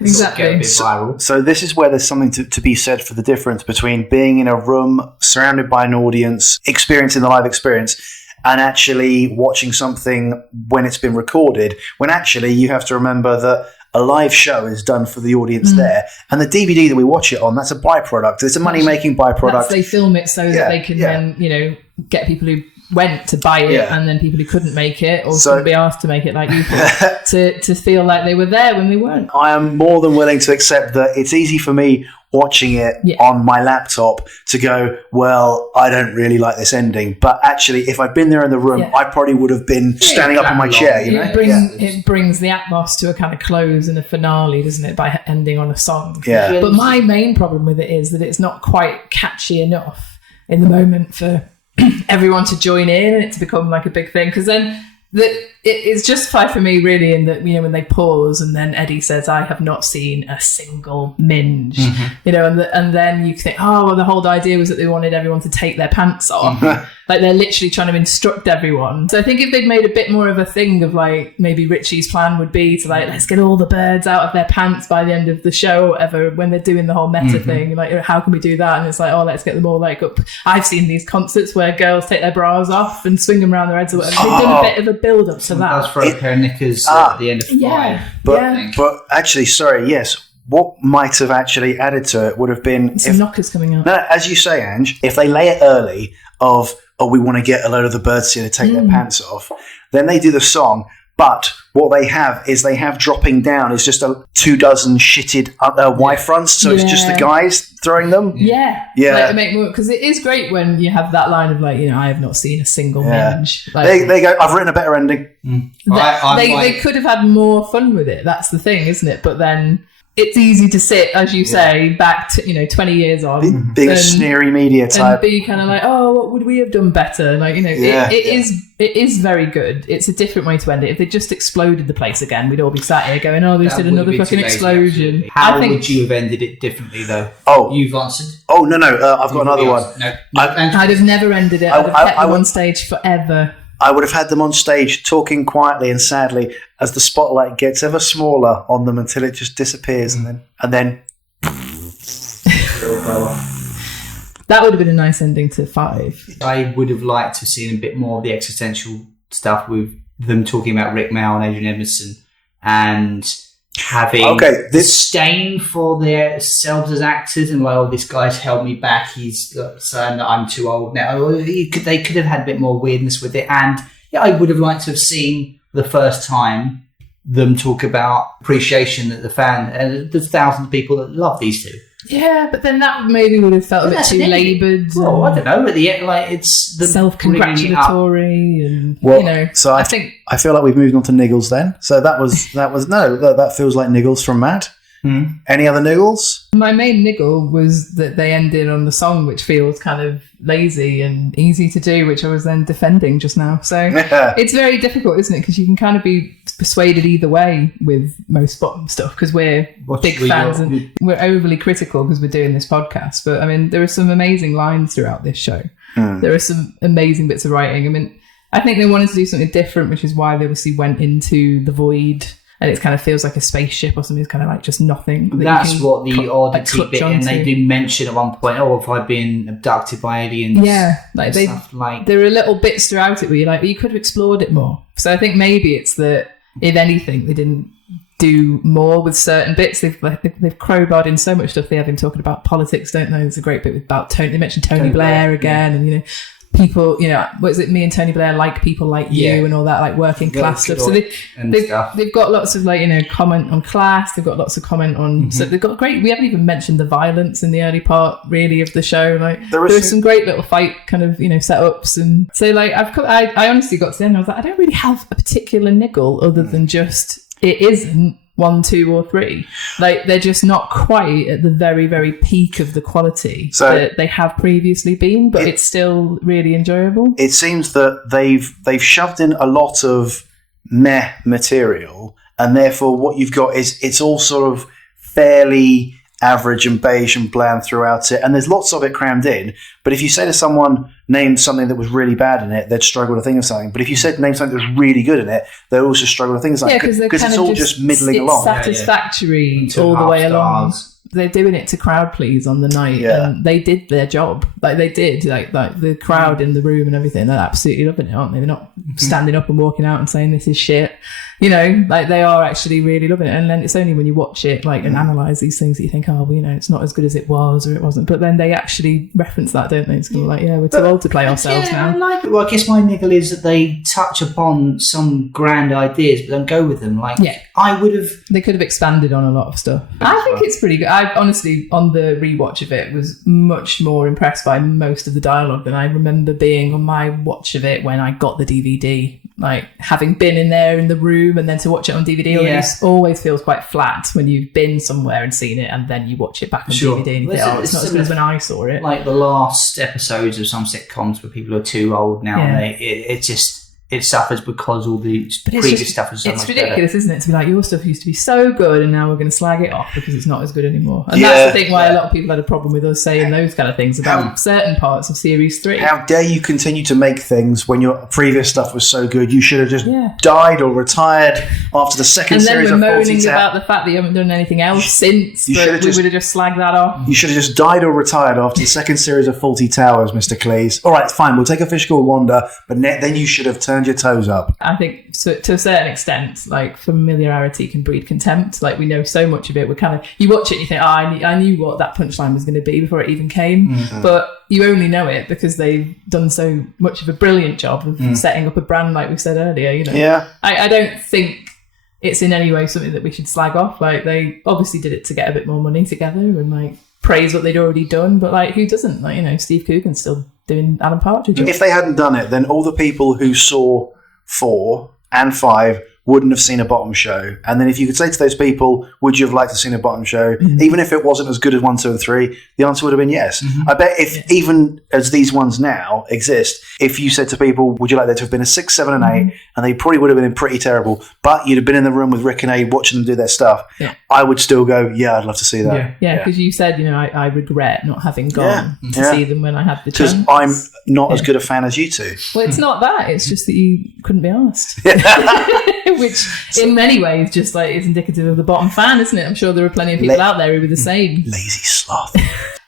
exactly get a bit viral. So this is where there's something to be said for the difference between being in a room surrounded by an audience, experiencing the live experience, and actually watching something when it's been recorded, when actually you have to remember that A live show is done for the audience there, and the DVD that we watch it on, that's a byproduct. It's a money-making byproduct. They film it so that they can then, get people who went to buy it and then people who couldn't make it or couldn't be asked to make it like you could to feel like they were there when they weren't. I am more than willing to accept that it's easy for me watching it on my laptop to go, well, I don't really like this ending. But actually, if I'd been there in the room, I probably would have been standing up in my chair. It brings the atmos to a kind of close and a finale, doesn't it, by ending on a song. Yeah. But my main problem with it is that it's not quite catchy enough in the moment for everyone to join in and it to become like a big thing, because then it's justified for me really in that, when they pause and then Eddie says, I have not seen a single minge, and then you think, oh, well, the whole idea was that they wanted everyone to take their pants off. Like they're literally trying to instruct everyone. So I think if they'd made a bit more of a thing of like, maybe Richie's plan would be to like, let's get all the birds out of their pants by the end of the show or whatever, when they're doing the whole meta thing, like, how can we do that? And it's like, oh, let's get them all like up. I've seen these concerts where girls take their bras off and swing them around their heads or whatever. They've done a bit of a build up to that. Throw a pair of knickers at the end of 5. But actually, what might have actually added to it would have been some knockers coming out. No, as you say, Ange, if they lay it early of, we want to get a load of the birds here to take their pants off, then they do the song. But what they have dropping down is just 24 shitted wife fronts, so it's just the guys throwing them. Yeah. Like, to make more, because it is great when you have that line of like, I have not seen a single minge. Like, there you go. I've written a better ending. They could have had more fun with it. That's the thing, isn't it? But then it's easy to sit, as you say, back to 20 years on, being a sneery media type, and be kind of like, oh, what would we have done better? Like, it is very good. It's a different way to end it. If they just exploded the place again, we'd all be sat here going, oh, they just did another fucking explosion. How would you have ended it differently, though? You've answered. Oh no, I've got another one. No, I'd have never ended it. I'd have kept them on stage forever. I would have had them on stage talking quietly and sadly as the spotlight gets ever smaller on them until it just disappears and then that would have been a nice ending to 5. I would have liked to have seen a bit more of the existential stuff with them talking about Rick Mail and Adrian Edmondson and having disdain for their selves as actors and like, oh, this guy's held me back, he's saying that I'm too old now. They could have had a bit more weirdness with it, and I would have liked to have seen the first time them talk about appreciation that there's thousands of people that love these two. Yeah, but then that maybe would have felt a bit too laboured. Well, I don't know. At the end, like, it's the self-congratulatory, and So I feel like we've moved on to niggles then. So that feels like niggles from Matt. Any other niggles? My main niggle was that they ended on the song, which feels kind of lazy and easy to do, which I was then defending just now. So it's very difficult, isn't it? Because you can kind of be persuaded either way with most bottom stuff, because we're big fans and we're overly critical because we're doing this podcast. But I mean, there are some amazing lines throughout this show. There are some amazing bits of writing. I mean, I think they wanted to do something different, which is why they obviously went into the void. And it kind of feels like a spaceship or something. It's kind of like just nothing. That's what the Oddity bit, and they do mention at one point, have I been abducted by aliens? Yeah, like there are little bits throughout it where you're like, you could have explored it more. So I think maybe it's that, if anything, they didn't do more with certain bits. They've crowbarred in so much stuff. They have him talking about politics, don't they? There's a great bit about Tony. They mentioned Tony Blair again, and people, what is it? Me and Tony Blair like people like you and all that, like working class stuff. So they've got lots of comment on class. They've got lots of comment on. So they've got great. We haven't even mentioned the violence in the early part really of the show. Like there were some great little fight kind of setups, and so I honestly got to the end. I was like, I don't really have a particular niggle other than just it isn't 1, 2, or 3. Like they're just not quite at the very, very peak of the quality that they have previously been, but it's still really enjoyable. It seems that they've shoved in a lot of meh material, and therefore what you've got is it's all sort of fairly average and beige and bland throughout it, and there's lots of it crammed in. But if you say to someone, name something that was really bad in it, they'd struggle to think of something. But if you said name something that was really good in it, they'd also struggle to think of something, because it's all just middling along. Satisfactory all the way along. they're doing it to crowd please on the night, and they did their job. Like they did, like the crowd in the room and everything. They're absolutely loving it, aren't they? They're not standing up and walking out and saying this is shit. You know, like they are actually really loving it. And then it's only when you watch it, like, and analyze these things that you think, oh, well, you know, it's not as good as it was, or it wasn't. But then they actually reference that, don't they? It's kind of like, we're too old to play ourselves now. Well, I guess my niggle is that they touch upon some grand ideas, but don't go with them. Like, they could have expanded on a lot of stuff. I think it's pretty good. I honestly, on the rewatch of it, was much more impressed by most of the dialogue than I remember being on my watch of it when I got the DVD. Like, having been in there in the room and then to watch it on DVD always feels quite flat when you've been somewhere and seen it and then you watch it back on DVD and you think, it's not as good as when I saw it. Like the last episodes of some sitcoms where people are too old now and it suffers because all the previous stuff is so much better. It's ridiculous, isn't it? To be like, your stuff used to be so good and now we're going to slag it off because it's not as good anymore. And that's the thing why a lot of people had a problem with us saying those kind of things about certain parts of Series 3. How dare you continue to make things when your previous stuff was so good? You should have just died or retired after the second series of 40 And then we're moaning about the fact that you haven't done anything else since, but we would have just slagged that off. You should have just died or retired after the second series of 40 Towers, Mr. Cleese. All right, fine, we'll take a fish called Wanda, but then you should have turned your toes up. I think to a certain extent, like, familiarity can breed contempt. Like, we know so much of it. We're kind of, you watch it and you think, I knew what that punchline was going to be before it even came. But you only know it because they've done so much of a brilliant job of setting up a brand, like we said earlier, you know. Yeah. I don't think it's in any way something that we should slag off. Like, they obviously did it to get a bit more money together and, like, praise what they'd already done. But, like, who doesn't? Like, you know, Steve Coogan's still doing Alan Partridge. If they hadn't done it, then all the people who saw 4 and 5 wouldn't have seen a bottom show. And then if you could say to those people, would you have liked to have seen a bottom show? Even if it wasn't as good as 1, 2 and 3, the answer would have been yes. I bet if even as these ones now exist, if you said to people, would you like there to have been a 6, 7 and 8, and they probably would have been pretty terrible, but you'd have been in the room with Rick and Abe watching them do their stuff, I would still go, I'd love to see that. Yeah, because you said, you know, I regret not having gone to see them when I had the chance. Because I'm not as good a fan as you two. Well, it's not that. It's just that you couldn't be asked. Which, in many ways, just like is indicative of the bottom fan, isn't it? I'm sure there are plenty of people out there who are the same. Lazy sloth.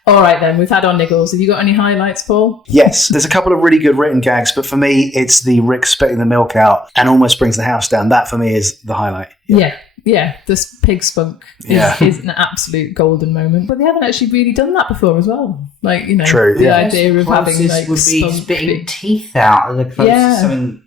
All right, then. We've had our niggles. Have you got any highlights, Paul? Yes. There's a couple of really good written gags, but for me, it's the Rick spitting the milk out and almost brings the house down. That, for me, is the highlight. Yeah. This pig spunk is an absolute golden moment. But they haven't actually really done that before as well. Like, you know, the idea of having, like, would be spitting teeth out as opposed to something...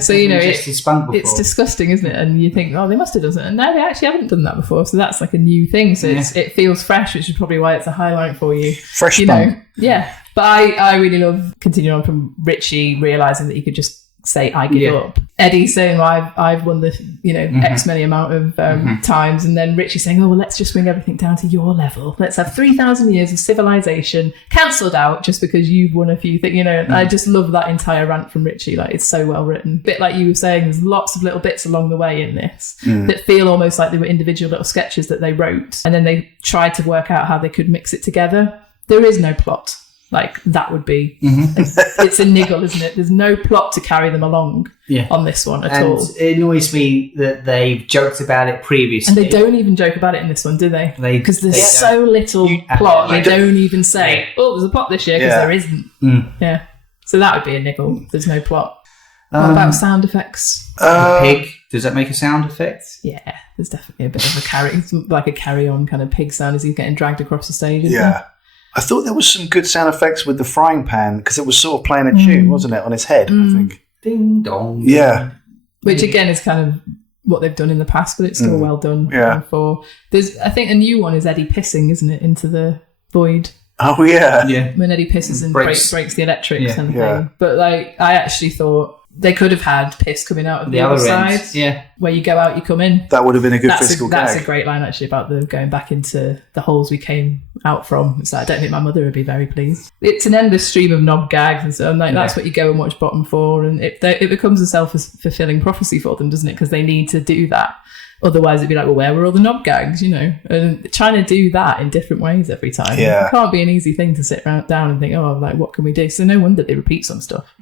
So, you know, it's disgusting, isn't it? And you think, they must have done something. And no, they actually haven't done that before. So that's like a new thing. So it feels fresh, which is probably why it's a highlight for you. Fresh spunk. Yeah. But I really love continuing on from Richie realising that he could just say, I give up. Eddie saying, well, I've won the, you know, X many amount of times. And then Richie saying, well, let's just bring everything down to your level. Let's have 3,000 years of civilization cancelled out just because you've won a few things, you know. I just love that entire rant from Richie. Like, it's so well written. A bit like you were saying, there's lots of little bits along the way in this that feel almost like they were individual little sketches that they wrote. And then they tried to work out how they could mix it together. There is no plot. Like, that would be... It's a niggle, isn't it? There's no plot to carry them along on this one at all. It annoys me that they've joked about it previously. And they don't even joke about it in this one, do they? Because there's so little plot. They don't even say, there's a plot this year, because there isn't. Yeah. So that would be a niggle. There's no plot. What about sound effects? Pig. Does that make a sound effect? Yeah. There's definitely a bit of a carry-on kind of pig sound as he's getting dragged across the stage. Yeah. I thought there was some good sound effects with the frying pan because it was sort of playing a tune, wasn't it, on his head, I think. Ding dong. Yeah. Which, again, is kind of what they've done in the past, but it's still well done. Yeah. I think a new one is Eddie pissing, isn't it, into the void. Oh, yeah. Yeah. When Eddie pisses and breaks the electrics and thing. But, like, I actually thought they could have had piss coming out of the other side. Yeah. Where you go out, you come in. That would have been a good physical gag. That's a great line, actually, about the going back into the holes we came out from. It's like, I don't think my mother would be very pleased. It's an endless stream of knob gags and so that's what you go and watch Bottom for. And it becomes a self-fulfilling prophecy for them, doesn't it? Because they need to do that. Otherwise, it'd be like, well, where were all the knob gags, you know? And trying to do that in different ways every time. Yeah. It can't be an easy thing to sit down and think, what can we do? So no wonder they repeat some stuff.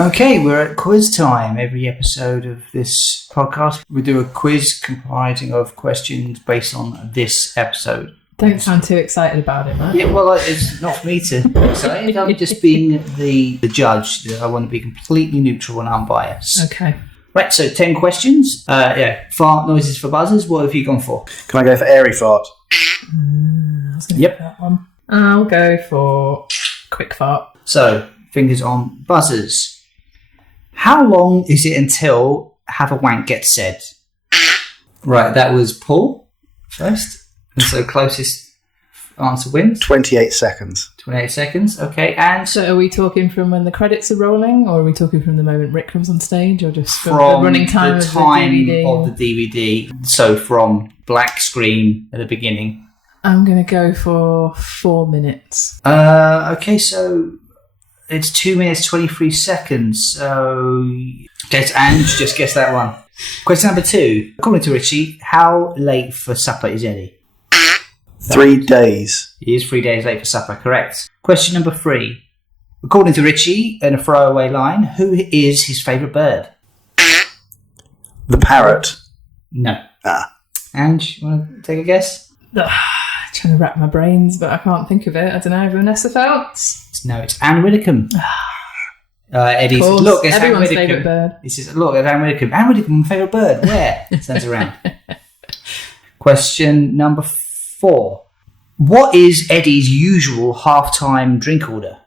Okay, we're at quiz time. Every episode of this podcast, we do a quiz comprising of questions based on this episode. Don't sound too excited about it, man. Yeah, well, it's not for me to be excited. I'm just being the judge. I want to be completely neutral and unbiased. Okay. Right, so 10 questions. Fart noises for buzzers. What have you gone for? Can I go for airy fart? I was gonna Yep. go for that one. I'll go for quick fart. So, fingers on buzzers. How long is it until have a wank gets said? Right, that was Paul first. And so closest answer wins. 28 seconds. 28 seconds, okay. And So are we talking from when the credits are rolling, or are we talking from the moment Rick comes on stage, or just from from the running time, the of time the DVD? of the DVD. So from black screen at the beginning. I'm going to go for 4 minutes. Okay, so it's 2 minutes 23 seconds. So guess Ange, just guess that one. Question number 2. According to Richie, how late for supper is Eddie? 3 days. He is 3 days late for supper, correct. Question number 3. According to Richie, in a throwaway line, who is his favourite bird? The parrot. No. Ah. Ange, you want to take a guess? Trying to wrap my brains, but I can't think of it. I don't know. Vanessa Feltz? No, it's Anne Widdecombe. Eddie says, Course. look, it's Anne Everyone's Widdecombe. favourite bird. He says, look, it's Anne Widdecombe. Anne Widdecombe, my favourite bird. Where? Turns around. Question number 4. What is Eddie's usual half-time drink order?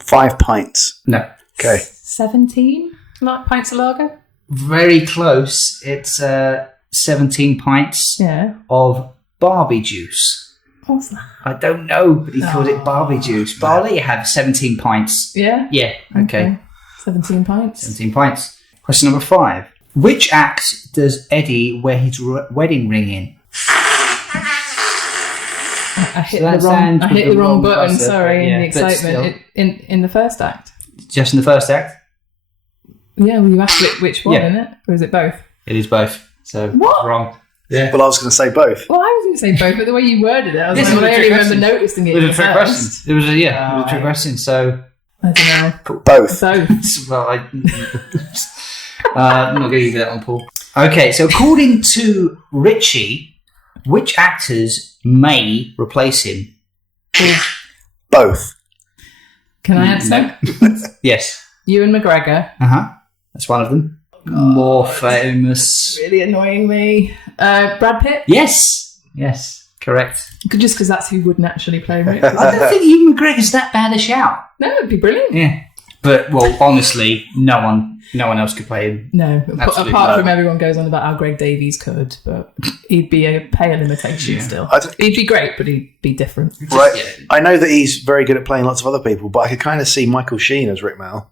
5 pints. No. Okay. 17 pints of lager? Very close. It's 17 pints Yeah. of Barbie juice. What's that? I don't know, but he called it Barbie juice. But I'll let you have 17 pints. Yeah? Yeah, okay. 17 pints. 17 pints. Question number 5. Which act does Eddie wear his wedding ring in? I hit So that the wrong, sounds I with hit the the wrong wrong button, buzzer, sorry, yeah, in the but excitement. In the first act. Just in the first act? Yeah, well, you asked which one, Yeah. isn't it? Or is it both? It is both. So What? wrong. Yeah. Well, I was going to say both. Well, I was going to say both, but the way you worded it, I was This like, is well, I a only trick remember question. noticing it It was in a trick first. question. It was a trick question. So, I don't know. Both. Both. well, I'm not going to give you that one, Paul. Okay, so according to Richie, which actors may replace him? Both. Can I answer? No. Yes. Ewan McGregor. That's one of them. More famous. Really annoying me. Brad Pitt. Yes. Correct. Just because that's who would naturally play Rick. I don't think Ewan McGregor's that bad a shout. No, it'd be brilliant. Yeah. But, well, honestly, no one else could play him. No, Absolutely apart no. from everyone goes on about how Greg Davies could, but he'd be a pale imitation still. He'd be great, but he'd be different. Right. I know that he's very good at playing lots of other people, but I could kind of see Michael Sheen as Rick Mel.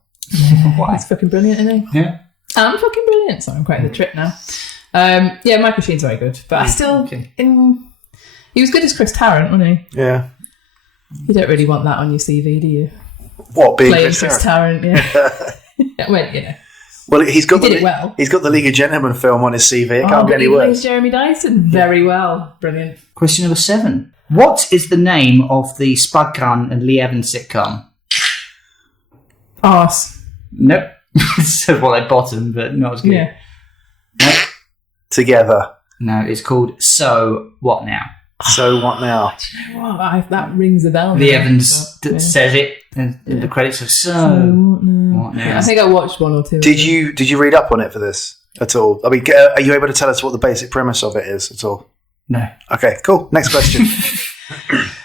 Why? He's fucking brilliant, isn't he? Yeah. I'm fucking brilliant. Sorry, I'm quite in the trip now. Yeah, Michael Sheen's very good, but I still... he was good as Chris Tarrant, wasn't he? Yeah. You don't really want that on your CV, do you? What, being Playing Chris Chris Tarrant? Tarrant, yeah. Well, you know. Well, he's got He did it well. He's got the League of Gentlemen film on his CV. It can't but get any he worse. plays Jeremy Dyson very well. Brilliant. Question number 7. What is the name of the Spud Gunn and Lee Evans sitcom? Arse. Nope. So, well, at bottom, but not as good. Yeah. Nope. Together. No, it's called So What Now? So what now? Wow, that rings a bell. Lee now, Evans but, yeah. says it in the credits of So What Now? I think I watched one or two. Did you read up on it for this at all? I mean, are you able to tell us what the basic premise of it is at all? No. Okay, cool. Next question.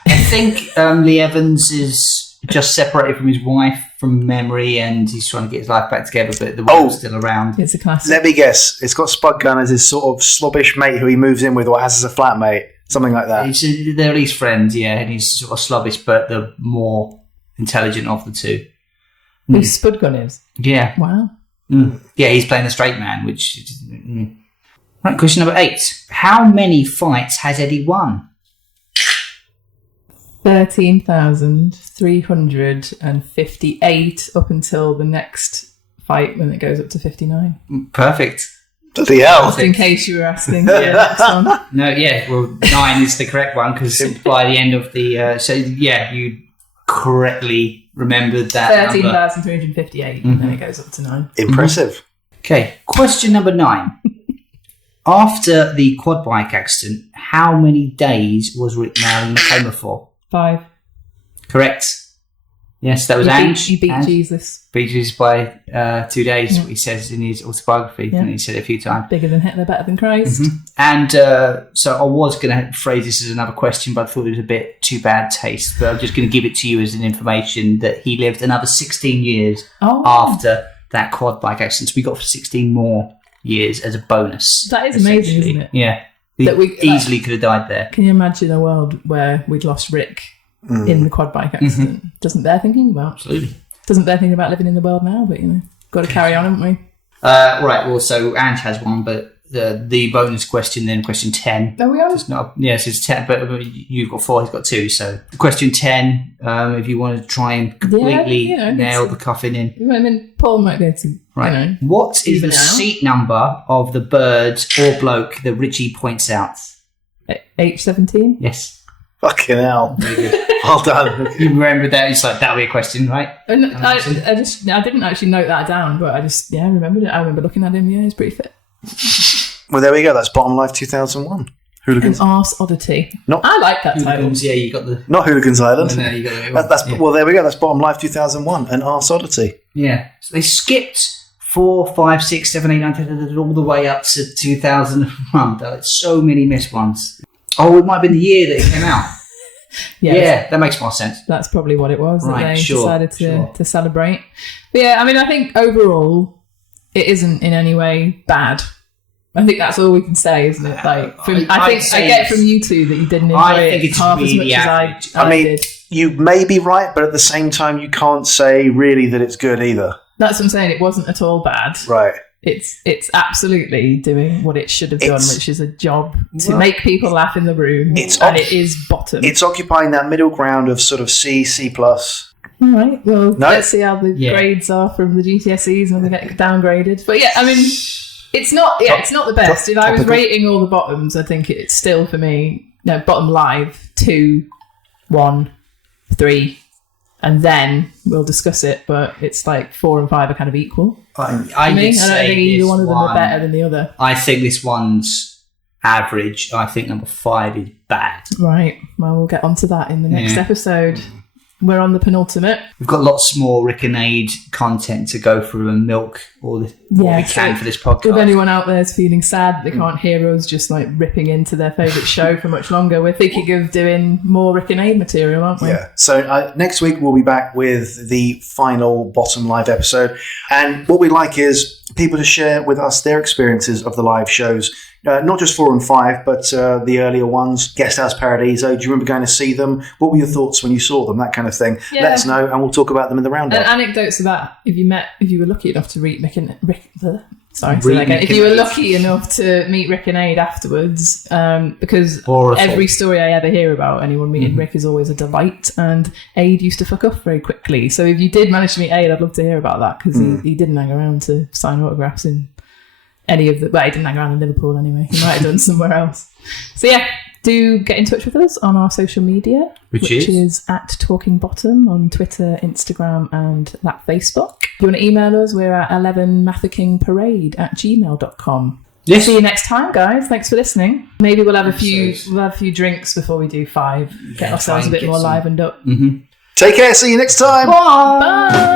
I think Lee Evans is just separated from his wife from memory and he's trying to get his life back together, but the wife's still around. It's a classic. Let me guess. It's got Spud Gunn as his sort of slobbish mate who he moves in with or has as a flatmate. Something like that. They're at least friends, yeah, and he's sort of slobbish, but the more intelligent of the two. Who Spud Gunn is? Yeah. Wow. Yeah, he's playing the straight man, which... Right, question number 8. How many fights has Eddie won? 13,358 up until the next fight when it goes up to 59. Perfect. Bloody hell. Just in case you were asking. Yeah, next one. No, yeah, well, 9 is the correct one because by the end of the... so, yeah, you correctly remembered that 13,358, and then it goes up to 9. Impressive. Okay, question number 9. After the quad bike accident, how many days was Rick now in the coma for? 5. Correct. Yes, that was Ange. You beat Jesus. Beat Jesus by 2 days, what he says in his autobiography. Yeah. And he said it a few times. Bigger than Hitler, better than Christ. And so I was going to phrase this as another question, but I thought it was a bit too bad taste. But I'm just going to give it to you as an information that he lived another 16 years after that quad bike accident. So we got 16 more years as a bonus. That is amazing, isn't it? Yeah. That we easily could have died there. Can you imagine a world where we'd lost Rick in the quad bike accident? Doesn't bear thinking about. Absolutely. Doesn't bear thinking about living in the world now, but got to carry on, haven't we? Right, well, so Ange has one, but the bonus question, then question 10. There we are. Yes, it's 10, but you've got 4, he's got 2. So question 10, if you want to try and completely nail the coffin in. I mean, Paul might be able to, Right. What is the seat number of the bird or bloke that Richie points out? H17? Yes. Fucking hell. Well done. You remember that? It's like, that'll be a question, right? And I didn't actually note that down, but I just, remembered it. I remember looking at him, he's pretty fit. Well, there we go. That's Bottom Life 2001. Hooligans. An Arse Oddity. Not I like that title. Yeah, you got the... Not Hooligans Island. No, you got the Well, there we go. That's Bottom Life 2001. An Arse Oddity. Yeah. So they skipped 4, 5, 6, 7, 8, 9, 10, all the way up to 2001. That's so many missed ones. Oh, it might have been the year that it came out. Yeah, that makes more sense. That's probably what it was that they decided to celebrate. But yeah, I mean, I think overall it isn't in any way bad. I think that's all we can say, isn't it? Like, I get from you two that you didn't enjoy it half as much as I did. You may be right, but at the same time, you can't say really that it's good either. That's what I'm saying. It wasn't at all bad. Right. It's absolutely doing what it should have done, which is a job to make people laugh in the room, and it is bottom. It's occupying that middle ground of sort of C++. All right, well, let's see how the grades are from the GCSEs when they get downgraded. But yeah, I mean, it's not the best. If I was rating all the bottoms, I think it's still, for me, bottom live, 2, 1, 3, and then we'll discuss it, but it's like 4 and 5 are kind of equal. I don't think either one of them are better than the other. I think this one's average. I think number 5 is bad. Right. Well, we'll get onto that in the next episode. We're on the penultimate. We've got lots more Rick and Aid content to go through and milk all what we can for this podcast. If anyone out there is feeling sad they can't hear us just like ripping into their favourite show for much longer, we're thinking of doing more Rick and Aid material, aren't we? Yeah. So next week we'll be back with the final Bottom Live episode. And what we like is people to share with us their experiences of the live shows. Not just 4 and 5, but the earlier ones, Guest House Paradiso. Do you remember going to see them? What were your thoughts when you saw them? That kind of thing. Yeah. Let us know, and we'll talk about them in the roundup. And anecdotes about if you were lucky enough to meet Rick and if you were lucky enough to meet Rick and Aid afterwards, because every story I ever hear about anyone meeting Rick is always a delight, and Aid used to fuck off very quickly. So if you did manage to meet Aid, I'd love to hear about that, because he didn't hang around to sign autographs in any of the... Well, he didn't hang around in Liverpool anyway. He might have done somewhere else. So yeah, do get in touch with us on our social media, which is at Talking Bottom on Twitter, Instagram, and that Facebook. If you want to email us, we're at 11mathekingparade@gmail.com. Yes. See you next time, guys. Thanks for listening. Maybe we'll have a few drinks before we do 5. Get ourselves a bit more livened up. Take care. See you next time. Bye.